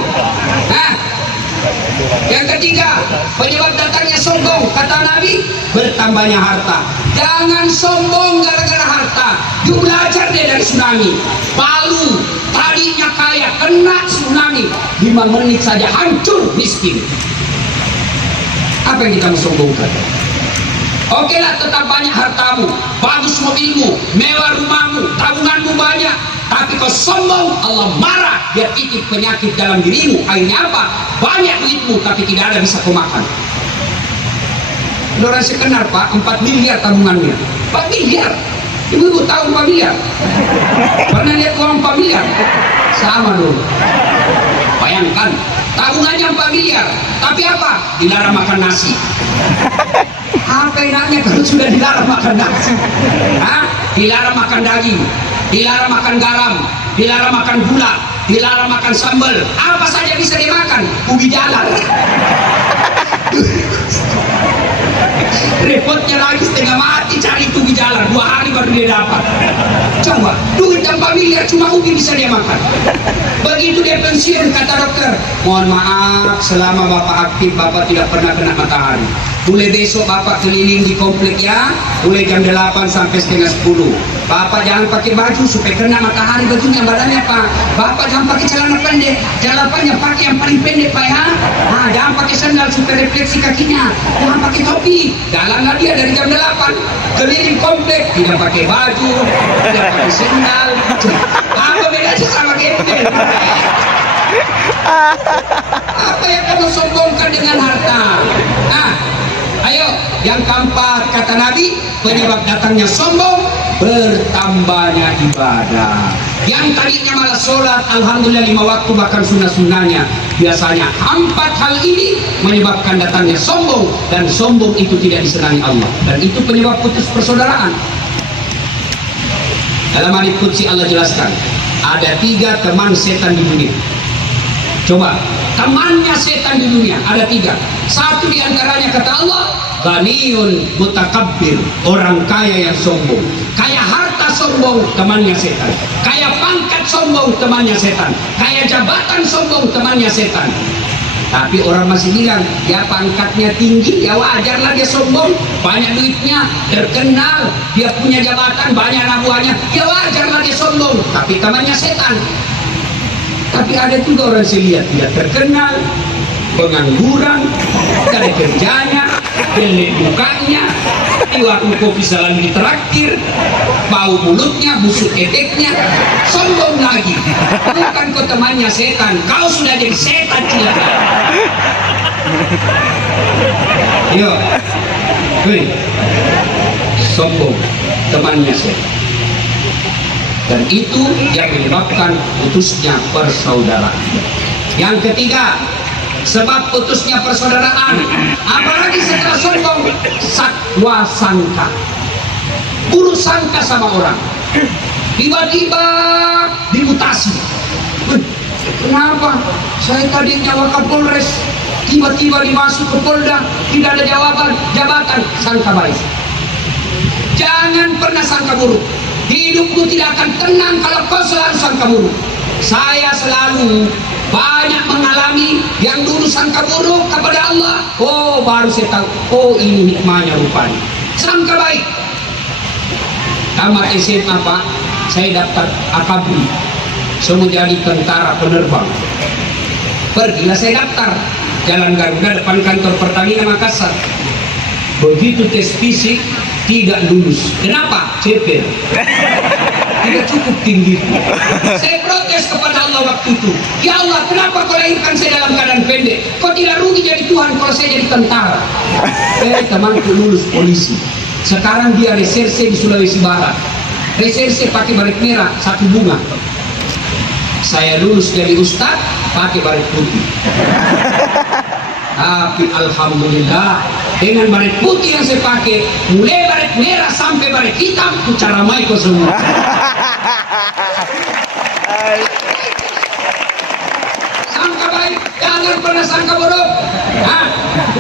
Yang ketiga, penyebab datangnya sombong, kata Nabi, bertambahnya harta. Jangan sombong gara-gara harta. You belajar deh dari tsunami. Palu, tadinya kaya, kena tsunami, 5 menit saja hancur miskin. Apa yang kita mau sombongkan? Oke lah, tetap banyak hartamu, bagus mobilmu, mewah rumahmu, tabunganmu banyak, tapi kau sombong, Allah marah. Dia titip penyakit dalam dirimu. Akhirnya apa? Banyak duitmu tapi tidak ada bisa kau makan. Ada orang sekenar Pak, 4 miliar tabungannya. 4 miliar? Ibu tahu 4 miliar? Pernah lihat uang 4 miliar? Sama dong. Bayangkan, tabungannya 4 miliar, tapi apa? Dilarang makan nasi. Apa enaknya kalau sudah dilarang makan nasi? Dilarang makan daging, dilarang makan garam, dilarang makan gula, dilarang makan sambal. Apa saja bisa dimakan? Ubi jalan. Repotnya lagi setengah mati cari ubi jalan, 2 hari baru dia dapat. Coba, duit 4 miliar cuma ubi bisa dia makan. Begitu dia pensiun, kata dokter, mohon maaf, selama Bapak aktif Bapak tidak pernah kena matahari. Mulai besok Bapak keliling di komplek ya, mulai jam 8 sampai setengah 10. Bapak jangan pakai baju supaya kena matahari bajunya badannya Pak. Bapak jangan pakai celana pendek, jalapannya pakai yang paling pendek Pak ya. Jangan pakai sandal supaya refleksi kakinya. Jangan pakai topi. Jalanlah dia dari jam 8 keliling komplek, tidak pakai baju, tidak pakai sandal. Apa bedanya sama gembel? Apa yang kamu sombongkan dengan harta? Ayo, yang keempat kata Nabi, penyebab datangnya sombong, bertambahnya ibadah. Yang tadinya malah sholat, alhamdulillah 5 waktu bahkan sunnah-sunnahnya. Biasanya 4 hal ini menyebabkan datangnya sombong, dan sombong itu tidak disenangi Allah. Dan itu penyebab putus persaudaraan. Dalam hadits qudsi Allah jelaskan, ada 3 teman setan di dunia. Coba, temannya setan di dunia ada 3. Satu diantaranya kata Allah, ghaniyun mutakabbir, orang kaya yang sombong. Kaya harta sombong, temannya setan. Kaya pangkat sombong, temannya setan. Kaya jabatan sombong, temannya setan. Tapi orang masih bilang, ya pangkatnya tinggi, ya wajarlah dia sombong. Banyak duitnya, terkenal, dia punya jabatan, banyak anak buahnya, ya wajarlah dia sombong. Tapi temannya setan. Tapi ada juga orang saya lihat tidak terkenal, pengangguran, tidak ada kerjanya, jelek mukanya, di warung kopi salam ditraktir, bau mulutnya, busuk keteknya, sombong lagi. Bukan kau temannya setan, kau sudah jadi setan cilaka. Yo, sombong, temannya setan. Dan itu yang menyebabkan putusnya persaudaraan. Yang ketiga, sebab putusnya persaudaraan, apalagi setelah sombong, sakwa sangka, buruk sangka sama orang, tiba-tiba dimutasi. Pak, saya tadi nyawa Kapolres, tiba-tiba dimasuk ke Polda, tidak ada jabatan, sangka baik. Jangan pernah sangka buruk. Hidupmu tidak akan tenang kalau kau selalu sangka buruk. Saya selalu banyak mengalami yang dulu sangka buruk kepada Allah. Oh, baru saya tahu, oh ini hikmahnya rupanya. Sangka baik. Tamat SMA Pak, saya daftar akabri, saya mau jadi tentara penerbang. Pergilah saya daftar, Jalan Garuda depan kantor Pertamina Makassar. Begitu tes fisik tidak lulus. Kenapa? Ceper. Tidak cukup tinggi. Saya protes kepada Allah waktu itu. Ya Allah, kenapa kau lahirkan saya dalam keadaan pendek? Kau tidak rugi jadi Tuhan kalau saya jadi tentara. Temanku lulus polisi. Sekarang dia reserse di Sulawesi Barat. Reserse pakai baret merah, satu bunga. Saya lulus jadi ustadz pakai baret putih. Tapi alhamdulillah, dengan baret putih yang saya pakai, mulai baret merah sampai baret hitam, ku caramai kau semua. Sangka baik, jangan pernah sangka buruk.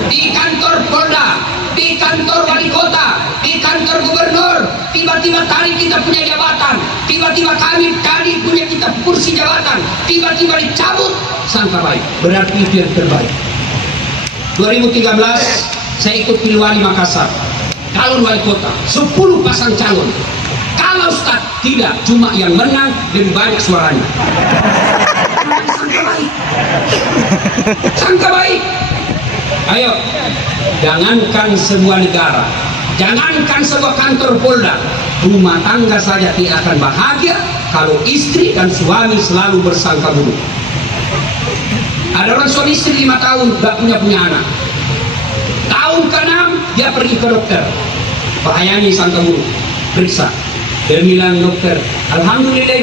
Di kantor Polda, di kantor wali kota, di kantor gubernur, tiba-tiba tadi kita punya jabatan, tiba-tiba kami tadi punya kita kursi jabatan, tiba-tiba dicabut. Sangka baik, berarti itu yang terbaik. 2013 saya ikut pilih wali Makassar, calon wali kota, 10 pasang calon. Kalau Ustaz tidak, cuma yang menang lebih banyak suaranya. Sangka baik. Sangka baik. Ayo, jangankan sebuah negara, jangankan sebuah kantor Polda, rumah tangga saja tidak akan bahagia kalau istri dan suami selalu bersangka buruk. Ada orang suami istri 5 tahun gak punya anak. Tahun ke-6 dia pergi ke dokter. Bahayanya sangka buruk. Periksa. Dia bilang, dokter, alhamdulillah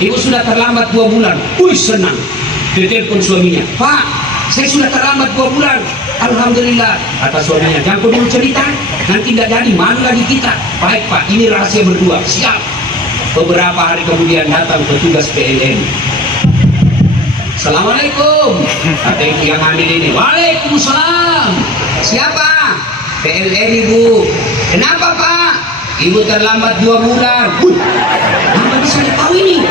ibu sudah terlambat 2 bulan. Wih, senang. Dia telepon suaminya, Pak, saya sudah terlambat 2 bulan. Alhamdulillah. Kata suaminya, jangan dulu cerita, nanti tidak jadi, malu lagi kita. Baik Pak, ini rahasia berdua. Siap. Beberapa hari kemudian datang petugas PLN. Assalamualaikum. Kata ibu yang hamil ini. Waalaikumsalam. Siapa? PLN ibu. Kenapa Pak? Ibu terlambat 2 bulan. Apa bisa dia tahu ini?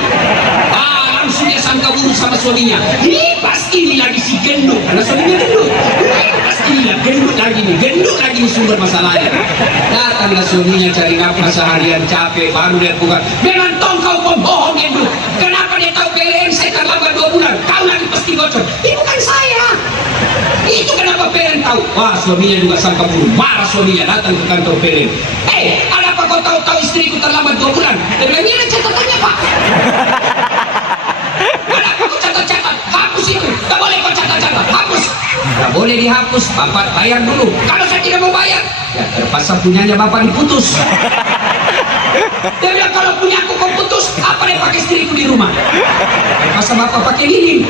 Langsung dia sangka buruk sama suaminya. Ini pasti ini lagi si gendut, karena suaminya gendut. Pasti ini gendut lagi nih sumber masalahnya. Datanglah suaminya cari nafkah seharian capek, baru dia buka. Dengan tongkau pembohong gendut. Kenapa dia tahu PLN saya terlambat 2 bulan? Kau lagi pasti bocor. Ini bukan saya. Itu kenapa PLN tahu? Wah, suaminya juga sangka buruk. Marah suaminya, datang ke kantor PLN. Ada apa kau tahu istriku terlambat 2 bulan? Dia bilang, ini catatannya Pak. Ada apa kau catat? Hapus itu. Gak boleh kau catat, hapus. Gak boleh dihapus, Bapak bayar dulu. Kalau saya tidak mau bayar, ya terpaksa punyanya Bapak diputus. Dia bilang, kalau punya aku kau putus, apa yang pakai istriku di rumah? Terpaksa Bapak pakai lilin.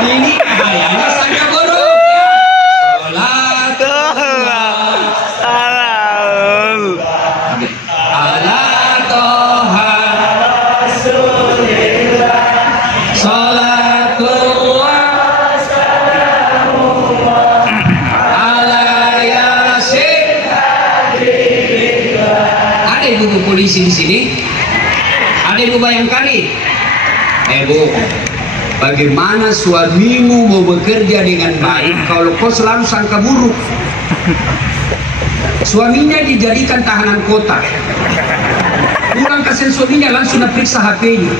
Ini bahayanya sangka buruk. Polisi di sini, ada Ibu Bayangkari. Bu, bagaimana suamimu mau bekerja dengan baik kalau kau selalu sangka buruk? Suaminya dijadikan tahanan kota. Pulang kasihan suaminya, langsung periksa HP-nya.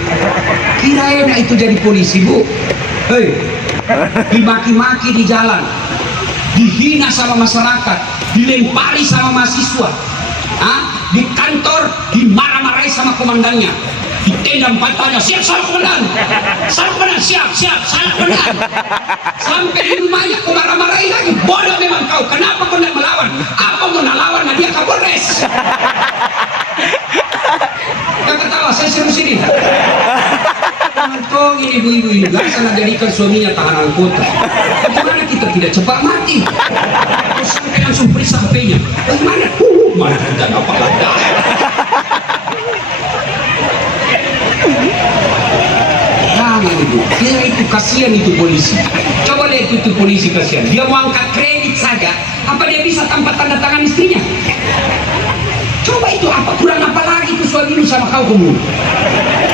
Kirain itu jadi polisi, Bu. Dimaki-maki di jalan, dihina sama masyarakat, dilempari sama mahasiswa. Di kantor dimarah-marahi sama komandannya, ditendang pantatnya, siap salah komandan, siap salah komandan. Sampai di rumahnya aku marah-marahi lagi, bodoh memang kau, kenapa kau tidak melawan? Apa mau melawan nah dia Kapolres? Dia ketawa, saya seru sini. Tong ini ibu-ibu ini gak sana jadikan suaminya tahanan kota. Bagaimana kita tidak cepat mati? Terus sampai langsung periksa HP-nya. Bagaimana? Mana kita dapat lah. ibu. Dia itu kasihan itu polisi. Coba lihat itu polisi kasihan. Dia mau angkat kredit saja, apa dia bisa tanpa tanda tangan istrinya? Coba itu apa kurang apa lagi itu suamimu sama kamu?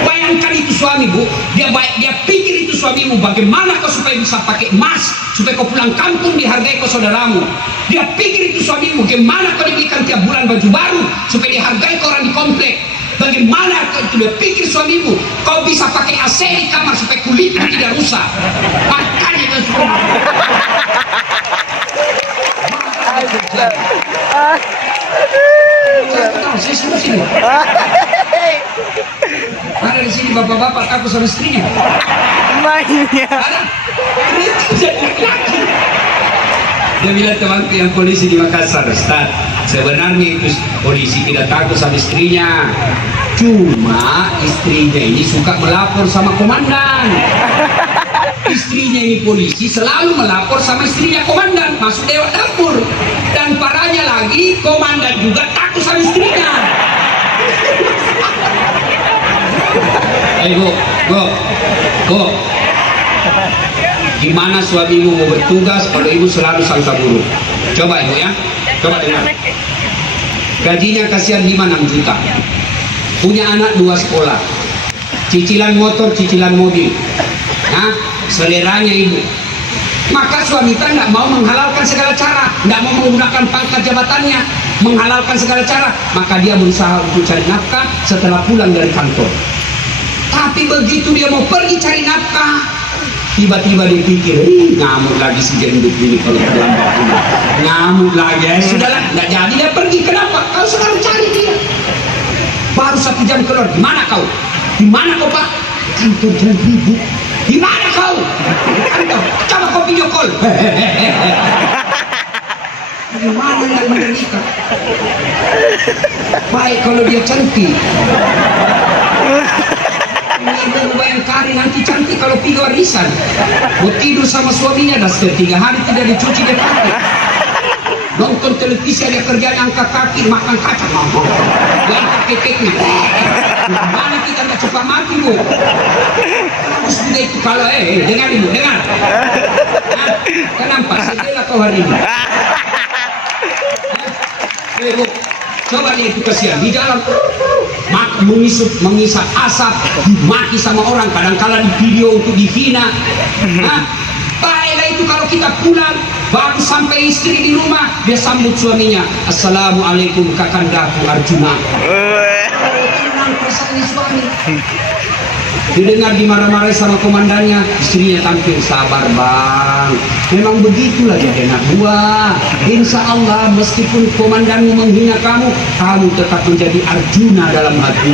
Bayangkan itu suami bu, dia baik, dia pikir itu suamimu bagaimana kau supaya bisa pakai emas, supaya kau pulang kampung dihargai kau saudaramu. Dia pikir itu suamimu bagaimana kau diberikan tiap bulan baju baru supaya dihargai kau orang di komplek. Bagaimana kau itu dia pikir suamimu kau bisa pakai AC di kamar supaya kulitmu tidak rusak. Makanya kau saya sudah sini. Ada di sini bapak-bapak takut sama istrinya. Mainnya. Ada. Dia bilang temanku yang polisi di Makassar, Ustaz, sebenarnya itu polisi tidak takut sama istrinya. Cuma istrinya ini suka melapor sama komandan. Istrinya ini polisi selalu melapor sama istrinya komandan, masuk lewat dapur. Dan parahnya lagi, komandan juga takut sama istrinya. Bu, gimana suamimu mau bertugas kalau ibu selalu sangka buruk? Coba ibu ya, coba dengar. Gajinya kasihan 5-6 juta. Punya anak 2 sekolah. Cicilan motor, cicilan mobil. Nah, seleranya ibu. Maka suami kan tidak mau menghalalkan segala cara, tidak mau menggunakan pangkat jabatannya, menghalalkan segala cara. Maka dia berusaha untuk cari nafkah setelah pulang dari kantor. Tapi begitu dia mau pergi cari nafkah, tiba-tiba dia pikir, ngamuk lagi si gendut ini kalau terlambat pulang. Ngamuk lagi, sudahlah, tidak jadi dia pergi. Kenapa? Kau selalu cari dia. Baru 1 jam keluar, di mana kau? Di mana kau pak? Kantor Jalan Ribut. Di mana kau? Kantor. Coba kau video call. Di mana yang menderita? Baik kalau dia cantik. Ibu Bayangkari nanti cantik kalau pergi warisan. Mau tidur sama suaminya dah 3 hari tidak dicuci dia pakai. Nonton televisi ada kerjaan angkat kaki makan kacang yang kekeknya. Mana kita tak cepat mati bu. Terus juga itu kalau dengar ibu dengar. Kenapa sedih kau hari ini? Bu, coba lihat itu kasihan di jalan mengisap asap, dimaki sama orang, kadang-kala di video untuk dihina. Baiklah itu kalau kita pulang baru sampai istri di rumah, dia sambut suaminya, assalamualaikum kakandaku Arjuna. Tenang perasaan suami. Didengar dimarah-marahi sama komandannya, istrinya tampil sabar bang. Memang begitulah jadi anak buah. Insya Allah meskipun komandanmu menghina kamu, kamu tetap menjadi Arjuna dalam hati.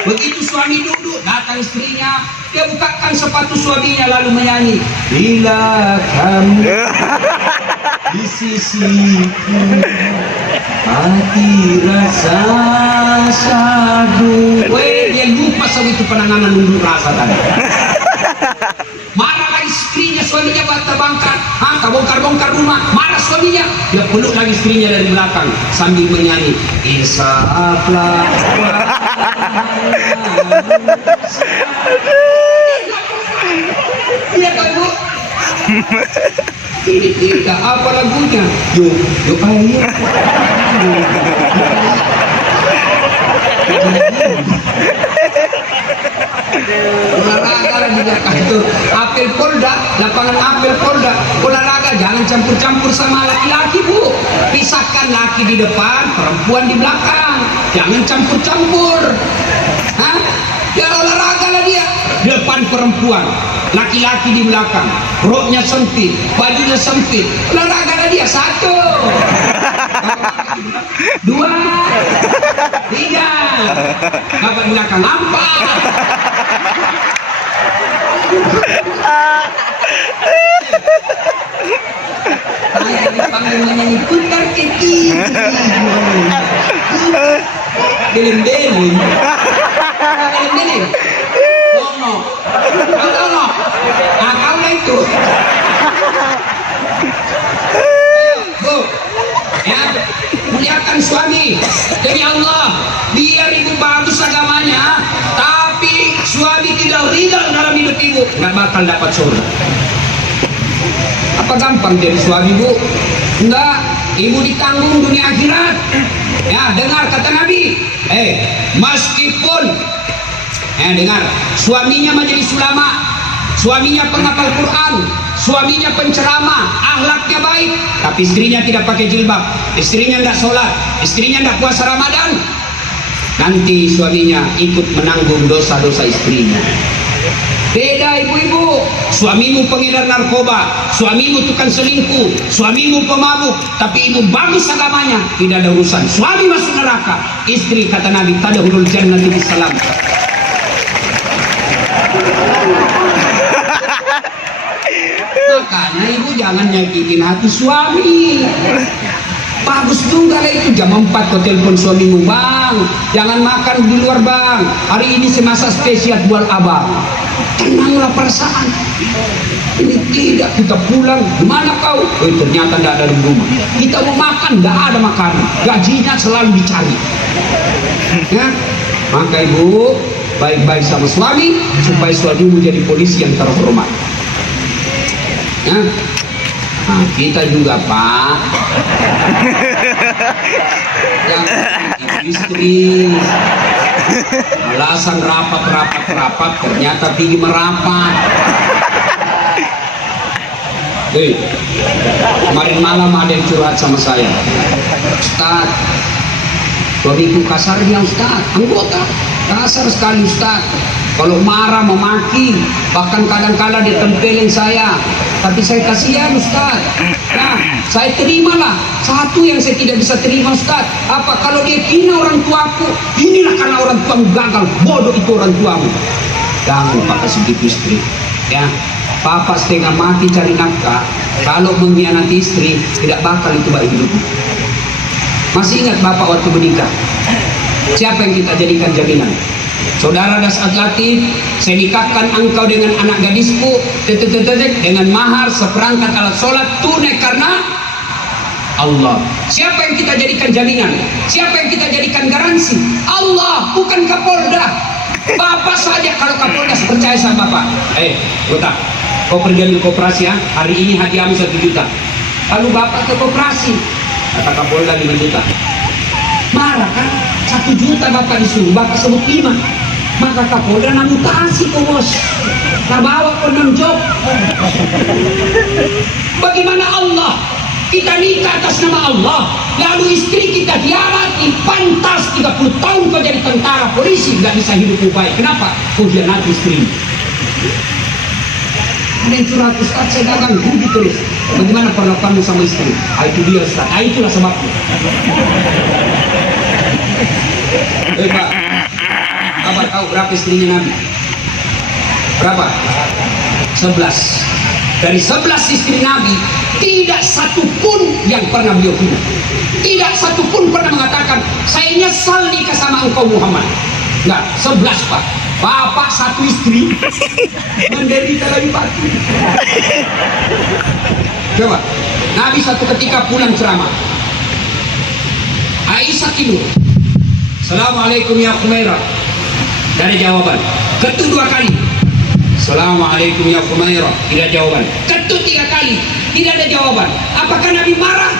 Begitu suami duduk, datang istrinya, dia bukakan sepatu suaminya lalu menyanyi, bila kamu di sisiku, hati rasa sadu. Dia lupa sama itu penanganan unjuk rasa tadi. Marah lagi istrinya, suaminya terbangkat, bongkar-bongkar rumah. Marah suaminya, dia peluk lagi istrinya dari belakang sambil menyanyi, insaflah. Iya kan bu? Ini tidak apa lagunya? Yuk ayo. Olahraga di belakang itu apel Polda, lapangan apel Polda. Olahraga jangan campur-campur sama laki-laki bu. Pisahkan laki di depan, perempuan di belakang. Jangan campur-campur. Ya olahraga lah dia. Depan perempuan, laki-laki di belakang. Roknya sempit, bajunya sempit. Olahraga lah dia. 1, 2, 3. Bapak belakang 4. Ayah dipanggil menyanyi putar ke kiri. Belem-belem. Belem-belem. Dono. Kau dono. Nah kau lah itu. Bu. Ya. Muliakan suami. Demi Allah. Biar ibu bagus agamanya. ibu nggak bakal dapat surga. Apa gampang jadi suami, Bu? Enggak, ibu ditanggung dunia akhirat. Ya, dengar kata Nabi. Meskipun dengar, suaminya majelis ulama, suaminya penghafal Quran, suaminya penceramah, akhlaknya baik, tapi istrinya tidak pakai jilbab, istrinya tidak sholat, istrinya tidak puasa Ramadan, nanti suaminya ikut menanggung dosa-dosa istrinya. Beda ibu-ibu, suamimu pengedar narkoba, suamimu tukang selingkuh, suamimu pemabuk, tapi ibu bagus agamanya, tidak ada urusan. Suami masuk neraka, istri kata Nabi tadkhulul jannati bisalam. Makanya ibu jangan nyakitin hati suami. Bagus juga lah itu, jam 4 kau telepon suamimu, bang jangan makan di luar bang, hari ini semasa spesial buat abang. Tenanglah perasaan. Ini tidak, kita pulang, gimana kau? Ternyata tidak ada di rumah. Kita mau makan, tidak ada makanan, gajinya selalu dicari. Ya, maka ibu baik-baik sama suami supaya suamimu jadi polisi yang terhormat. Ya. Nah, kita juga Pak yang istri alasan rapat ternyata pergi merapat. Kemarin malam ada yang curhat sama saya, Ustaz, suamiku kasarnya Ustaz, anggota kasar sekali Ustaz, kalau marah memaki, bahkan kadang-kadang dia tempelin saya, tapi saya kasihan Ustaz. Nah, saya terimalah. Satu yang saya tidak bisa terima Ustaz, apa kalau dia hina orang tuaku? Inilah karena orang tuamu gagal, bodoh itu orang tuamu. Jangan Pak kasih gitu istri. Ya, Papa setengah mati cari nafkah, kalau mengkhianati istri tidak bakal itu baik hidup. Masih ingat Bapak waktu menikah, siapa yang kita jadikan jaminan? Saudara Dasat Latif, saya nikahkan engkau dengan anak gadisku dengan mahar seperangkat alat sholat tunai karena Allah. Siapa yang kita jadikan jaminan? Siapa yang kita jadikan garansi? Allah, bukan Kapolda. Bapak saja. Kalau Kapolda percaya sama Bapak, Kota, kau pergi ambil koperasi ya, hari ini hadiahmu 1 juta. Lalu Bapak ke koperasi, kata Kapolda 5 juta. Marah kan? 1 juta Bapak disuruh, Bapak sebut 5. Maka Kapolda namutasi kok bos, bawa penunjuk. Bagaimana Allah? Kita nikah atas nama Allah, lalu istri kita hianati, pantas 30 tahun kau jadi tentara polisi, nggak bisa hidup baik. Kenapa? Kau hianati istri. Ada yang curhat, Ustaz saya dagang rugi terus. Bagaimana perlakuanmu sama istri? Itu dia Ustaz, itulah sebabnya. Pak, kabar tahu berapa istrinya Nabi? Berapa? 11. Dari 11 istri Nabi, tidak satu pun yang pernah beliau hina. Tidak satu pun pernah mengatakan, saya nyesal nikah sama engkau Muhammad. Enggak, 11 Pak. Bapak 1 istri, menderita lagi batu. Coba, Nabi satu ketika pulang ceramah, Aisyah tidur. Assalamualaikum ya Khumairah. Tidak ada jawaban. Ketut 2 kali. Assalamualaikum ya Khumairah. Tidak ada jawaban. Ketut 3 kali. Tidak ada jawaban. Apakah Nabi marah?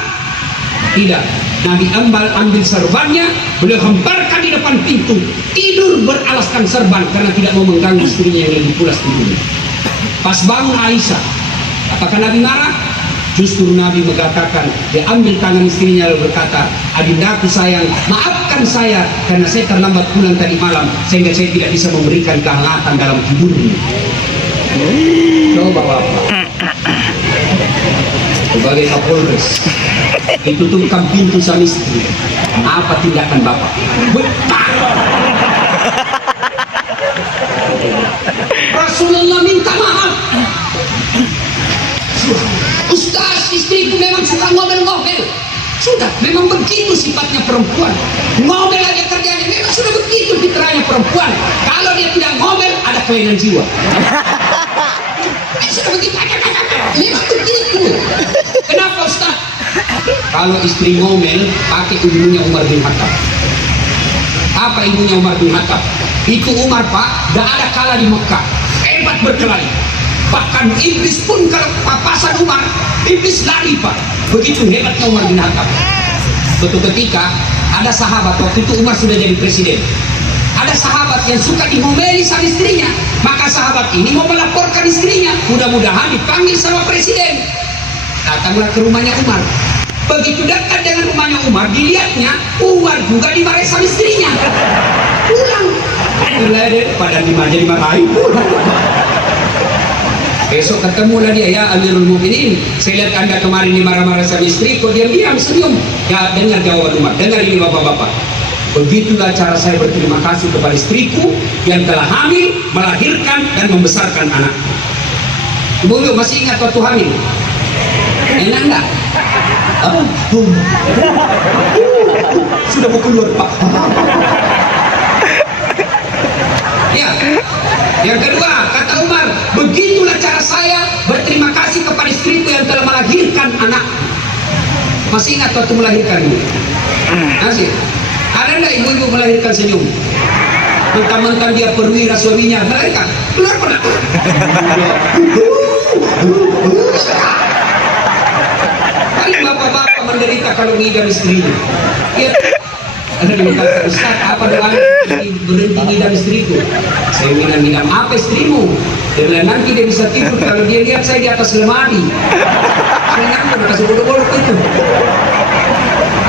Tidak. Nabi ambil serbannya, beliau hemparkan di depan pintu, tidur beralaskan serban karena tidak mau mengganggu istrinya yang lagi pulas tidurnya. Pas bangun Aisyah, apakah Nabi marah? Justru Nabi mengatakan, dia ambil tangan istrinya lalu berkata, adindaku sayang, maafkan saya karena saya terlambat pulang tadi malam sehingga saya tidak bisa memberikan kehangatan dalam tidurnya. Coba Bapak, sebagai Kapolres, ditutupkan pintu sama istri, apa tindakan Bapak? Betah. Rasulullah minta maaf. Ustaz, istriku memang suka ngomel-ngomel. Sudah, memang begitu sifatnya perempuan. Ngomel aja kerjanya, memang sudah begitu fitrahnya perempuan. Kalau dia tidak ngomel, ada kelainan jiwa. Sudah begitu, memang begitu. Kenapa Ustaz? Kalau istri ngomel, pakai ibunya Umar bin Khattab. Apa ibunya Umar bin Khattab? Itu Umar Pak, tidak ada kalah di Mekah. hebat berkelahi. Bahkan iblis pun kalau papasan Umar, iblis lari Pak. Begitu hebatnya Umar bin Khattab. Suatu ketika ada sahabat, waktu itu Umar sudah jadi presiden. Ada sahabat yang suka dihomeli sama istrinya, maka sahabat ini mau melaporkan istrinya, mudah-mudahan dipanggil sama presiden. Datanglah ke rumahnya Umar. Begitu dekat dengan rumahnya Umar, dilihatnya Umar juga dimarahi sama istrinya. Pulang. Pada dimarahi. Besok ketemulah dia, ya Amirul Mukminin, saya lihat Anda kemarin dimarah-marah sama istri, kok diam-diam senyum. Ya, dengar jawaban Umar, dengar ini bapak-bapak. Begitulah cara saya berterima kasih kepada istriku yang telah hamil, melahirkan dan membesarkan anak. Ibu masih ingat waktu hamil? Enak enggak? Sudah mau keluar Pak. Ya, yang kedua kata Umar, begitulah cara saya berterima kasih kepada istriku yang telah melahirkan anak. Masih ingat waktu melahirkan? Masih? Ada enggak ibu-ibu melahirkan senyum? Mentang-mentang dia perwira suaminya melahirkan, keluar pernah. Paling bapak-bapak menderita kalau ngidam istrinya. Ya, ada yang kata, Ustaz, apa doa berhenti ngidam istriku? Saya bilang, ngidam apa istrimu? Dia bilang, nanti dia bisa tidur kalau dia lihat saya di atas lemari. Saya ngambek, kasih bodoh-bodoh itu.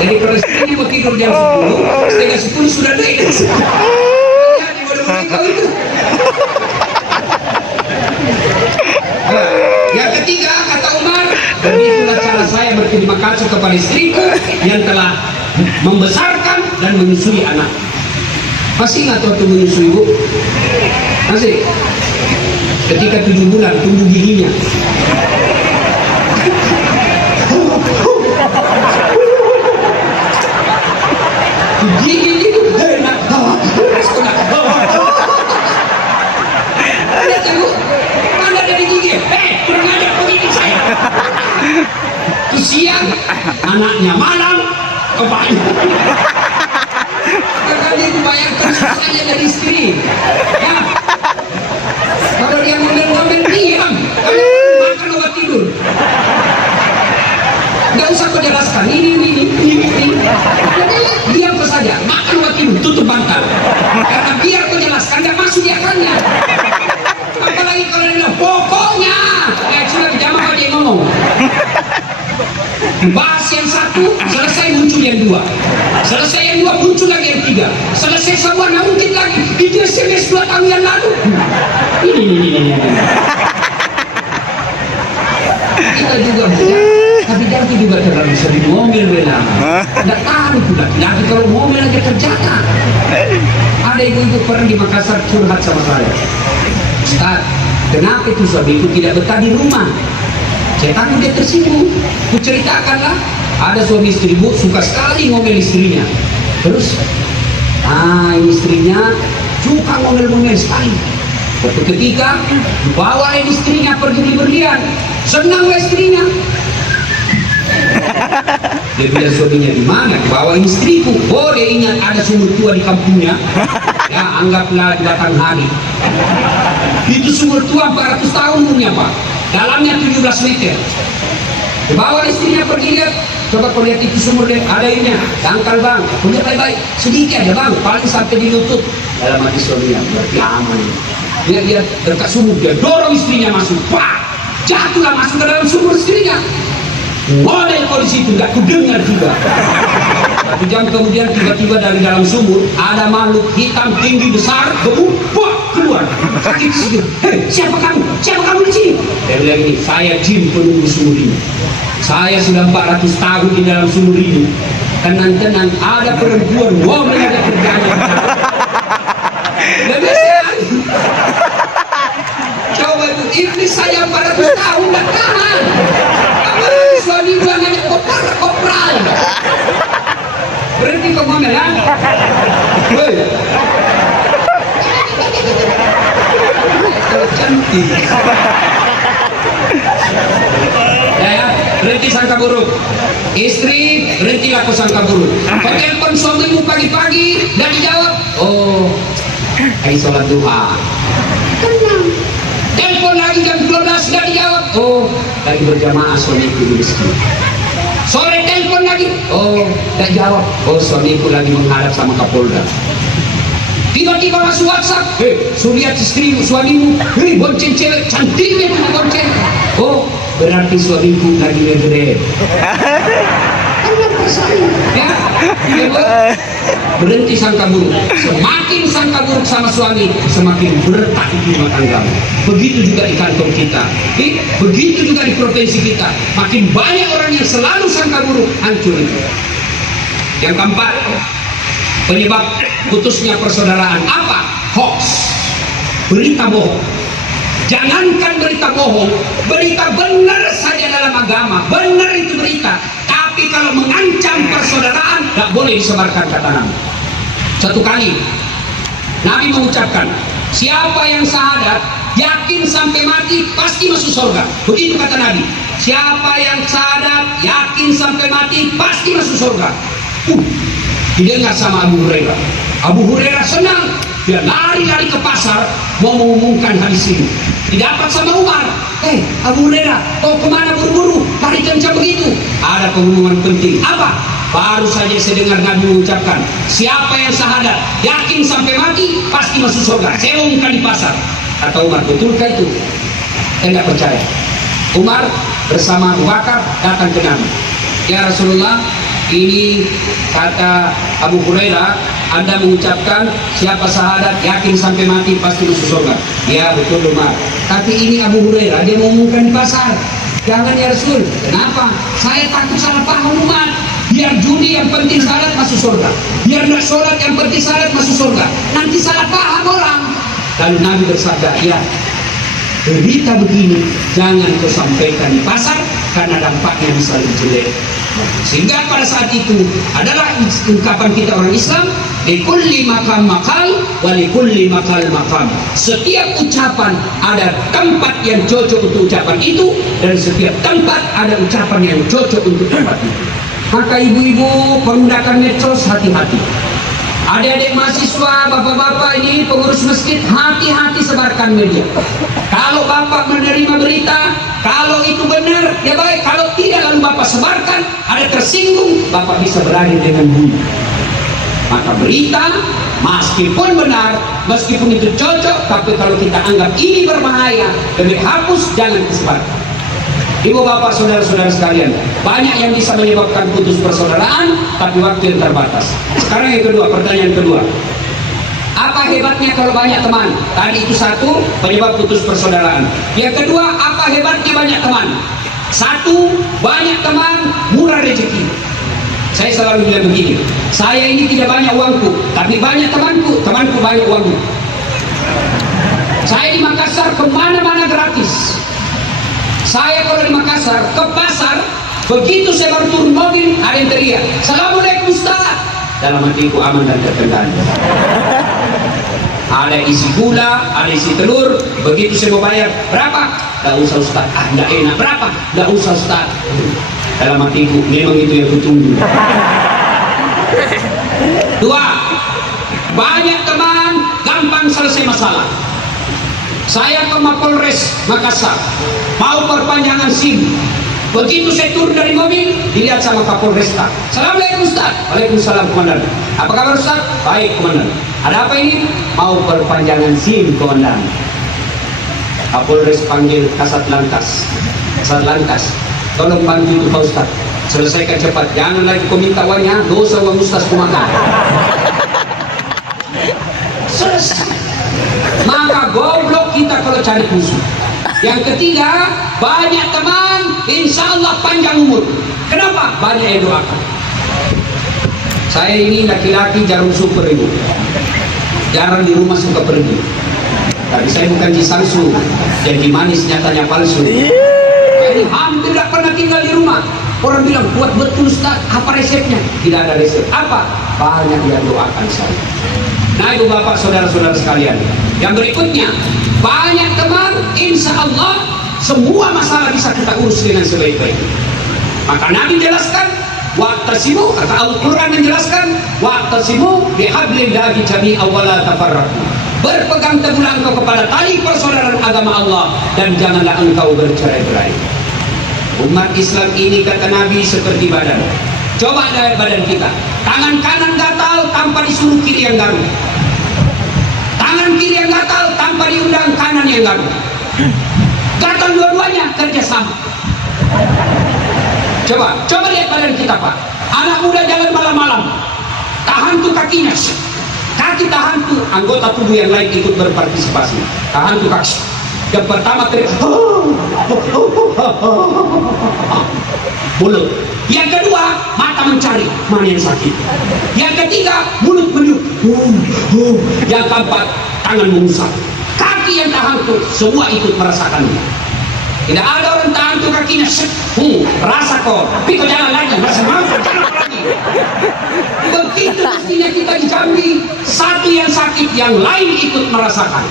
Jadi kalau istrinya mau tidur jam 10, setengah 10 sudah naik. Lihat di bodoh-bodoh kau itu. Yang ketiga kata Umar, begitulah cara saya berterima kasih kepada istriku yang telah membesarkan dan menyusui anak. Masih ingat waktu menyusui Bu? Masih? Ketika 7 bulan tumbuh giginya. Gigi itu enak. Lihat ya Bu, mana ada di gigi? Kurang ajar begini saya. Itu siang, anaknya malam, kebanyakan. Kakaknya itu bayangkan susahnya dari istri. Ya. Kalau dia ngomel-ngomel diam, karena makan obat tidur. Nggak usah kau jelaskan, ini. Diam kau saja, makan obat tidur, tutup bantal. Karena biar kau jelaskan, nggak masuk di akalnya. Apalagi kalau dia bilang, pokoknya sudah jamaah dia ngomong. Bahas yang satu, selesai muncul yang dua. Selesai yang dua, muncul lagi yang tiga. Selesai semua, nah mungkin lagi. Itu SMS 2 tahun yang lalu. Ini. Kita juga tapi jangan juga terlalu sering ngomel belang. Nggak tahu itu lagi kalau ngomel aja kerjakan. Ada ibu-ibu pernah di Makassar curhat sama saya. Ustaz, kenapa itu suamiku tidak betah di rumah? Saya takut dia tersinggung. Ku ceritakanlah, ada suami istri Bu suka sekali ngomel istrinya. Terus, ini istrinya suka ngomel-ngomel sekali. Waktu ketika bawain istrinya pergi di berlian, senanglah istrinya. Dia bilang suaminya, di mana? Bawain istriku. Oh, dia ingat ada sumur tua di kampungnya. Ya, anggaplah di Batanghari. Itu sumur tua 400 tahun umurnya Pak. Dalamnya 17 meter. Bawa istrinya pergi lihat. Coba kau lihat itu sumur dia. Ada ininya. Dangkal bang. Punya baik-baik. Sedikit aja bang. Paling sampai di lutut. Dalam hati suaminya. Berarti aman. Dia dekat sumur. Dia dorong istrinya masuk. Wah! Jatuhlah masuk ke dalam sumur istrinya. Ngomel kau di situ. Gak kudengar juga. 1 jam kemudian tiba-tiba dari dalam sumur ada makhluk hitam tinggi besar wah, keluar sakit sedih. Hei, siapa kamu di sini? Dia bilang ini, saya jin penunggu sumur ini. Saya sudah 400 tahun di dalam sumur ini. Tenang-tenang ada perempuan ngomel ada kerjanya. Lebih sekali. Coba itu iblis saya 400 tahun gak tahan. Apalagi suami gua nanya kopral. Berhenti kau ngomel ya. Woi. Cantik. Ya, berhenti sangka buruk. Istri, berhentilah kau sangka buruk. Kau telepon suamimu pagi-pagi dan dijawab, oh, hai sholat duha. Tenang. lagi berjamaah suamiku di masjid. Sore telepon lagi, oh tak jawab, oh suamiku lagi menghadap sama Kapolda. Tiba-tiba masuk WhatsApp, lihat istri suamimu, bonceng cewek cantiknya bonceng. Oh berarti suamiku lagi ngegeret. Ya, berhenti sangka buruk. Semakin sangka buruk sama suami, semakin beretak di rumah tangga. Begitu juga di kantong kita, begitu juga di provinsi kita. Makin banyak orang yang selalu sangka buruk, hancur itu. Yang keempat, penyebab putusnya persaudaraan apa? Hoax, berita bohong. Jangankan berita bohong, berita benar saja dalam agama, benar itu berita. Tapi kalau mengancam persaudaraan, tak boleh disebarkan kata Nabi. Satu kali Nabi mengucapkan, siapa yang syahadat yakin sampai mati pasti masuk surga. Begitu kata Nabi. Siapa yang syahadat yakin sampai mati pasti masuk surga. Didengar sama Abu Hurairah. Abu Hurairah senang, dia lari-lari ke pasar mau mengumumkan hadis ini. Didapat sama Umar. Abu Hurairah, kau kemana buru-buru? Lari kencang begitu. Ada pengumuman penting. Apa? Baru saja saya dengar Nabi mengucapkan, siapa yang syahadat yakin sampai mati pasti masuk surga. Saya umumkan di pasar. Kata Umar, betulkah itu? Saya tidak percaya. Umar bersama Abu Bakar datang ke Nabi. Ya Rasulullah, ini kata Abu Hurairah, Anda mengucapkan siapa syahadat yakin sampai mati pasti masuk surga. Ya betul Umar. Tapi ini Abu Hurairah, dia mengumumkan di pasar. Jangan ya Rasul. Kenapa? Saya takut salah paham umat. Biar judi yang penting syarat masuk surga. Biar nak sholat yang penting syarat masuk surga. Nanti salah paham orang. Lalu Nabi bersabda, ya berita begini jangan kau sampaikan di pasar karena dampaknya bisa lebih jelek. Sehingga pada saat itu adalah ungkapan kita orang Islam, likulli maqam maqal wa likulli maqal maqam. Setiap ucapan ada tempat yang cocok untuk ucapan itu, dan setiap tempat ada ucapan yang cocok untuk tempat itu. Maka ibu-ibu penggunakan medsos, hati-hati. Adik-adik mahasiswa, bapak-bapak ini pengurus masjid, hati-hati sebarkan media. Kalau bapak menerima berita, kalau itu benar, ya baik. Kalau tidak, lalu bapak sebarkan, ada tersinggung, bapak bisa berakhir dengan bunuh. Maka berita, meskipun benar, meskipun itu cocok, tapi kalau kita anggap ini berbahaya, lebih hapus, jangan disebarkan. Ibu bapak saudara-saudara sekalian, banyak yang bisa menyebabkan putus persaudaraan, tapi waktu yang terbatas. Sekarang yang kedua, pertanyaan kedua, apa hebatnya kalau banyak teman? Tadi itu satu, penyebab putus persaudaraan. Yang kedua, apa hebatnya banyak teman? Satu, banyak teman, murah rezeki. Saya selalu bilang begini, saya ini tidak banyak uangku, tapi banyak temanku, temanku banyak uangku. Saya di Makassar kemana-mana gratis. Saya kalau di Makassar ke pasar, begitu saya baru turun mobil, ada yang teriak, "Assalamualaikum Ustaz." Dalam hatiku aman dan terkendali. Ada isi gula, ada isi telur. Begitu saya mau bayar, berapa? Tidak usah Ustaz. Tidak enak. Berapa? Tidak usah Ustaz. Dalam hatiku, memang itu yang kutunggu. Dua, banyak teman gampang selesai masalah. Saya ke Mapolres Makassar, mau perpanjangan SIM. Begitu saya turun dari mobil, dilihat sama Kapolresta. "Assalamualaikum Ustaz." "Waalaikumsalam Komandan." "Apa kabar Ustaz?" "Baik Komandan." "Ada apa ini?" "Mau perpanjangan SIM Komandan." Kapolres panggil Kasat Lantas. "Kasat Lantas, tolong bantu itu Pak Ustaz, selesaikan cepat, jangan lagi kau minta uangnya, dosa uang Ustaz kumakan." Selesai. Maka goblok kita kalau cari musuh. Yang ketiga, banyak teman, insya Allah panjang umur. Kenapa? Banyak yang doakan. Saya ini laki-laki jarum super ibu, jarang di rumah suka pergi. Tapi saya bukan Jisamsu, jadi manis nyatanya palsu. Ini hampir tidak pernah tinggal di rumah. Orang bilang, "Kuat betul Ustaz, apa resepnya?" Tidak ada resep. Apa? Banyak yang doakan saya. Nah ibu bapak saudara-saudara sekalian, yang berikutnya, banyak teman, insya Allah semua masalah bisa kita urus dengan sebaik-baiknya. Maka Nabi jelaskan, waqtasimu, kata Al-Quran menjelaskan, waqtasimu bihablillahi jami'an wa la tafarraqu. Berpegang teguhlah engkau kepada tali persaudaraan agama Allah, dan janganlah engkau bercerai-berai. Umat Islam ini kata Nabi seperti badan. Coba lihat badan kita. Tangan kanan gatal tanpa disuruh kiri yang garuk. Tangan kiri yang gatal tanpa diundang kanan yang garuk. Gatal dua-duanya kerjasama. Coba lihat badan kita, Pak. Anak muda jalan malam-malam, tahan tuh kakinya, kaki tahan tuh, anggota tubuh yang lain ikut berpartisipasi. Tahan tuh kaki. Yang pertama teriak, mulut. Yang kedua, mata mencari mana yang sakit. Yang ketiga, mulut meniup. Yang keempat, tangan mengusap. Kaki yang tahan tuh, semua ikut merasakan. Tidak ada orang tahan tuh kakinya, rasa kok, tapi kok jangan lagi, rasa mau, jangan lagi. Begitu mestinya kita di Jambi, satu yang sakit, yang lain ikut merasakan.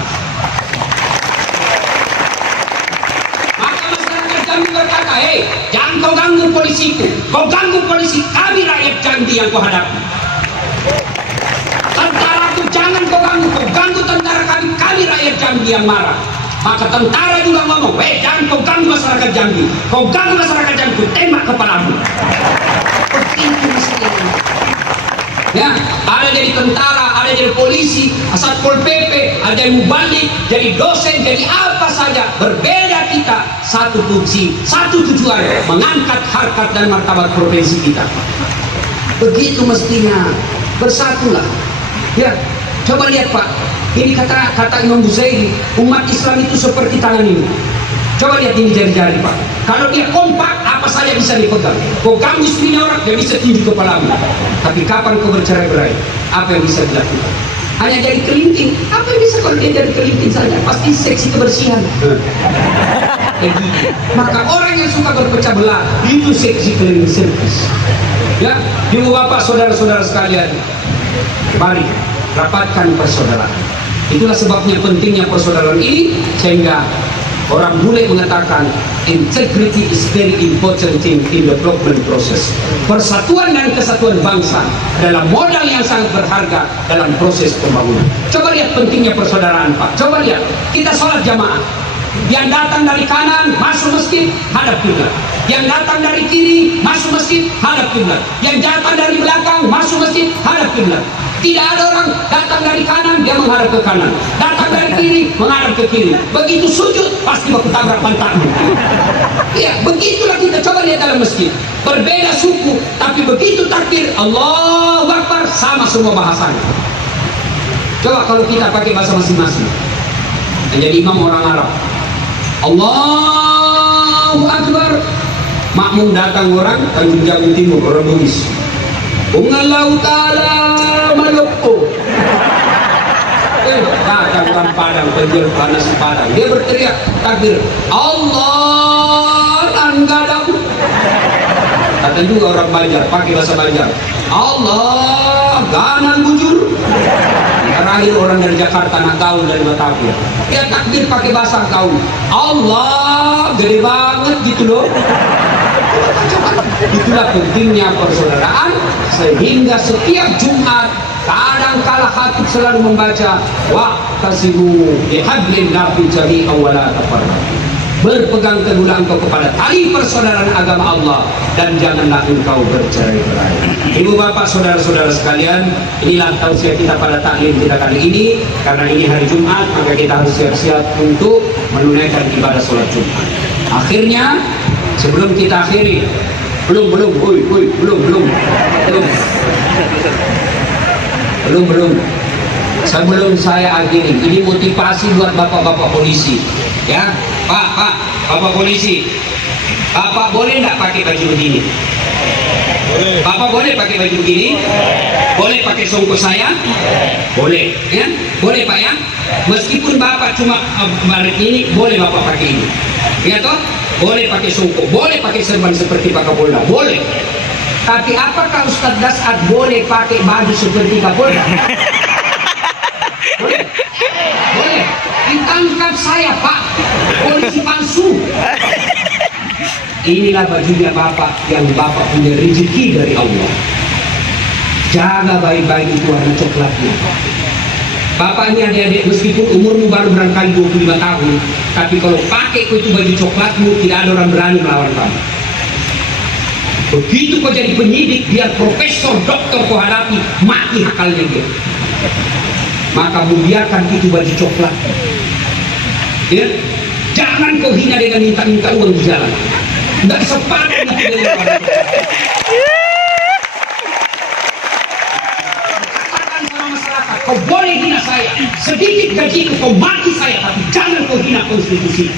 Kami berkata, hei, jangan kau ganggu polisiku. Kau ganggu polisi, kami rakyat Jambi yang kau hadapi. Tentara itu jangan kau ganggu tentara kami rakyat Jambi yang marah. Maka tentara juga ngomong, hei, jangan kau ganggu masyarakat Jambi. Kau ganggu masyarakat Jambi, tembak kepalamu. Begitu mestinya. Ya, ada jadi tentara, ada jadi polisi, Satpol PP, ada yang mubalik, jadi dosen, jadi apa saja. Berbeda kita, satu fungsi, satu tujuan, mengangkat harkat dan martabat provinsi kita. Begitu mestinya, bersatulah. Ya, coba lihat Pak, ini kata Imam Buzairi, umat Islam itu seperti tangan ini. Coba lihat ini jari-jari Pak. Kalau dia kompak, apa saja bisa dipegang. Kau ganggu istrinya orang, dia bisa tinju kepalamu. Tapi kapan kau bercerai-berai? Apa yang bisa dilakukan? Hanya jadi kelinting. Apa yang bisa kalau dia jadi kelinting saja? Pasti seksi kebersihan. Maka orang yang suka berpecah belah, itu seksi keliling servis. Ya, ibu bapak, saudara-saudara sekalian, mari rapatkan persaudaraan. Itulah sebabnya pentingnya persaudaraan ini, sehingga orang bule mengatakan integrity is very important thing in development process. Persatuan dan kesatuan bangsa adalah modal yang sangat berharga dalam proses pembangunan. Coba lihat pentingnya persaudaraan Pak. Coba lihat, kita sholat jamaah. Yang datang dari kanan masuk masjid, hadap kiblat. Yang datang dari kiri masuk masjid, hadap kiblat. Yang datang dari belakang masuk masjid, hadap kiblat. Tidak ada orang datang dari kanan dia menghadap ke kanan, datang dari kiri menghadap ke kiri. Begitu sujud pasti mau ketabrak pantatmu. Ya, begitulah kita. Coba lihat dalam masjid, berbeda suku, tapi begitu takbir Allahu Akbar sama semua bahasanya. Coba kalau kita pakai bahasa masing-masing. Menjadi imam orang Arab, Allahu Akbar, makmum datang orang Tanjung Jabung Timur, orang Bugis. Allahu Ta'ala Maloko. Datang orang Padang, penjual panas Padang, dia berteriak takbir Allah anggadam. Kata juga orang Banjar, pakai bahasa Banjar, Allah ganan bujur. Terakhir orang dari Jakarta nak tahu dari Batavia, dia takbir pakai bahasa kau, Allah gede banget gitu loh. Itulah pentingnya persaudaraan, sehingga setiap Jumat kadang-kala khatib selalu membaca wa'tasimu bihablillah jami'an wa la tafarraqu. Berpegang teguhlah engkau kepada tali persaudaraan agama Allah dan janganlah engkau bercerai-berai. Ibu bapak, saudara-saudara sekalian, inilah tausiah kita pada taklim kita kali ini. Karena ini hari Jumat, maka kita harus siap-siap untuk menunaikan ibadah sholat Jumat. Akhirnya, sebelum kita akhiri, belum, sebelum saya akhiri, ini motivasi buat bapak-bapak polisi. Ya, Pak, Bapak polisi, Bapak boleh nggak pakai baju begini? Boleh. Bapak boleh pakai baju begini? Boleh pakai songkok saya? Boleh, ya? Boleh Pak ya? Meskipun Bapak cuma balik ini, boleh Bapak pakai ini. Ya toh? Boleh pakai songkok, boleh pakai serban seperti Pak Kapolda, boleh. Tapi apakah Ustadz Dasad boleh pakai baju seperti Kapolda? Boleh. Boleh. Ditangkap saya Pak, polisi palsu. Inilah bajunya Bapak yang Bapak punya rezeki dari Allah. Jaga baik-baik itu warna coklatnya. Bapak ini adik-adik, meskipun umurmu baru barangkali 25 tahun, tapi kalau pakai itu baju coklatmu, tidak ada orang berani melawan kamu. Begitu kau jadi penyidik, biar profesor, dokter kau hadapi, mati akalnya dia. Maka muliakan itu baju coklat. Ya, jangan kau hina dengan minta-minta uang di jalan. Tidak sepadan itu dengan baju coklat. Katakan sama masyarakat, kau boleh hina saya, sedikit gaji kau mati saya, tapi jangan kau hina konstitusi.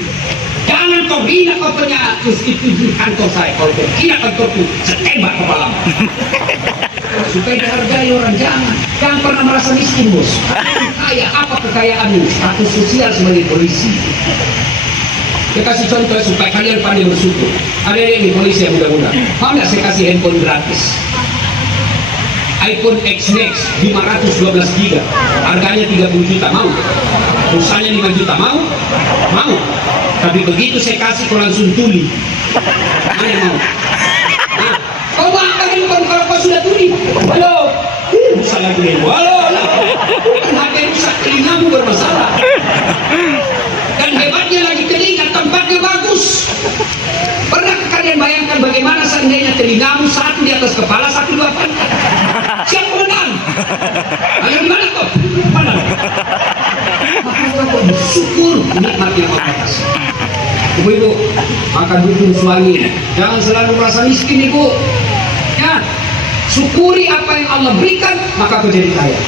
Jangan kau hina kau punya konstitusi kantor saya. Kalau kau hina kantorku, saya tembak kepalamu. Supaya dihargai orang, jangan pernah merasa miskin, bos. Kaya apa kekayaanmu? Status sosial sebagai polisi. Saya kasih contoh supaya kalian pandai bersyukur. Ada ini polisi yang muda-muda. Mau nggak saya kasih handphone gratis? iPhone X Max 512 GB, harganya 30 juta, mau? Pulsanya 5 juta, mau? Mau? Tapi begitu saya kasih kau langsung tuli. Mana yang mau? Nah, kau makan handphone kalau kau sudah tuli. Halo? Rusak lagi handphone. Halo? Ada yang rusak, telingamu bermasalah. Dan hebatnya lagi telinga, tempatnya bagus. Pernah kalian bayangkan bagaimana seandainya telingamu satu di atas kepala, satu di bawah pantat? Siapa menang? Ayo gimana kok? Mana? Maka kau bersyukur nikmat yang Allah kasih. Ibu-ibu, maka dukung suami. Jangan selalu merasa miskin, ibu. Ya, syukuri apa yang Allah berikan, maka kau jadi kaya.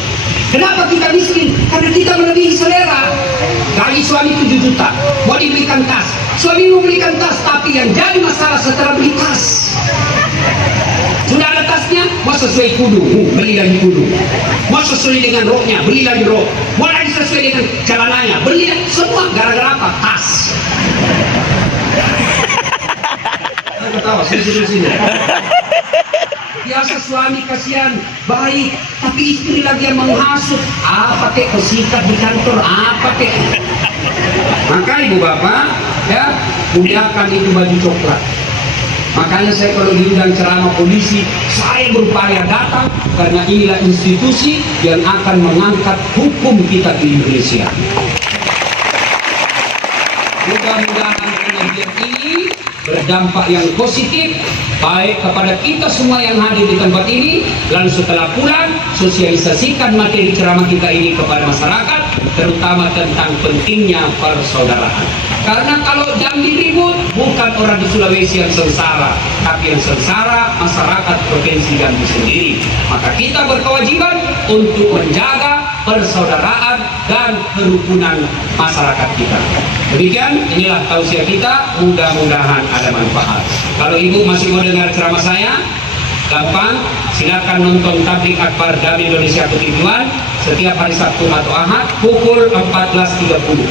Kenapa kita miskin? Karena kita melebihi selera. Gaji suami 7 juta, mau dibelikan tas. Suami mau belikan tas, tapi yang jadi masalah setelah beli tas. Sudah ada tasnya, mau sesuai kudu, beli lagi kudu. Mau sesuai dengan roknya, beli lagi rok. Mau lagi sesuai dengan jalanannya, beli lagi. Semua gara-gara apa? Tas. Ketawa, sini. Biasa suami kasihan, baik, tapi istri lagi yang menghasut. Apa kek kau sikat di kantor? Apa kek? Maka ibu bapak, ya, muliakan itu baju coklat. Makanya saya kalau diundang ceramah polisi, saya berupaya datang karena inilah institusi yang akan mengangkat hukum kita di Indonesia. Mudah-mudahan kajian ini berdampak yang positif baik kepada kita semua yang hadir di tempat ini, lalu setelah pulang sosialisasikan materi ceramah kita ini kepada masyarakat, terutama tentang pentingnya persaudaraan. Karena kalau Jambi ribut, bukan orang di Sulawesi yang sengsara, tapi yang sengsara masyarakat provinsi Jambi sendiri. Maka kita berkewajiban untuk menjaga persaudaraan dan kerukunan masyarakat kita. Demikian, inilah tausiah kita, mudah-mudahan ada manfaat. Kalau ibu masih mau dengar ceramah saya, gampang, silakan nonton tablik akbar Jambi Indonesia Ketujuan setiap hari Sabtu atau Ahad pukul 14.30.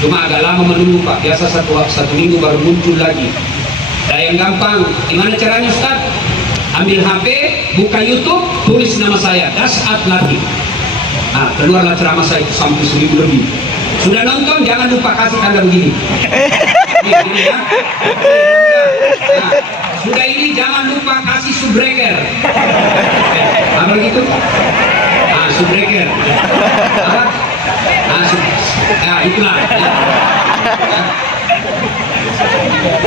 Cuma agak lama menunggu Pak, biasa satu minggu baru muncul lagi. Dan yang gampang, gimana caranya Ustaz? Ambil HP, buka YouTube, tulis nama saya, Dasat Latif. Nah, keluarlah ceramah saya itu sampai 1000 lebih. Sudah nonton, jangan lupa kasih tanda begini. Ini ya. Nah, sudah ini jangan lupa kasih subbreaker. Apa gitu? Nah, subbreaker. Apa? Nah, itulah. Ya.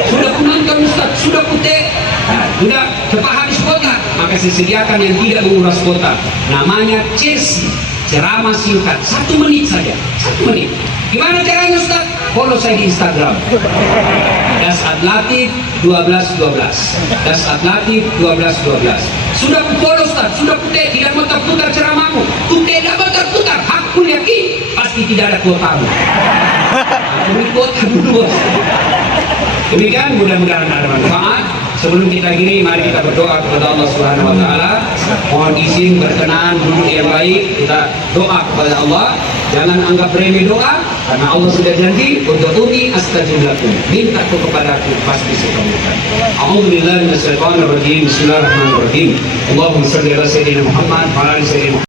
Sudah penonton Ustaz, sudah putih. Nah, sudah cepat habis kuota, maka disediakan yang tidak menguras kuota. Namanya Chelsea. Ceramah singkat 1 menit saja, 1 menit. Gimana caranya Ustaz? Follow saya di Instagram. Dasat Latif 1212. Dasat Latif 1212. Sudah follow Ustaz, sudah putih, tidak mau terputar ceramahmu. Putih tidak mau terputar, aku yakin pasti tidak ada kuotamu. Beri kuota dulu. Demikian, mudah-mudahan ada manfaat. Sebelum kita gini, mari kita berdoa kepada Allah Subhanahu wa Ta'ala. Mohon izin berkenan duduk yang baik. Kita doa kepada Allah. Jangan anggap remeh doa, karena Allah sudah janji, ud'uuni astajib lakum. Minta kepadaku pasti sekabulkan. A'udzubillahi minasyaitonir rajim. Bismillahirrahmanirrahim. Allahumma shalli ala sayyidina Muhammad wa ala ali sayyidina Muhammad.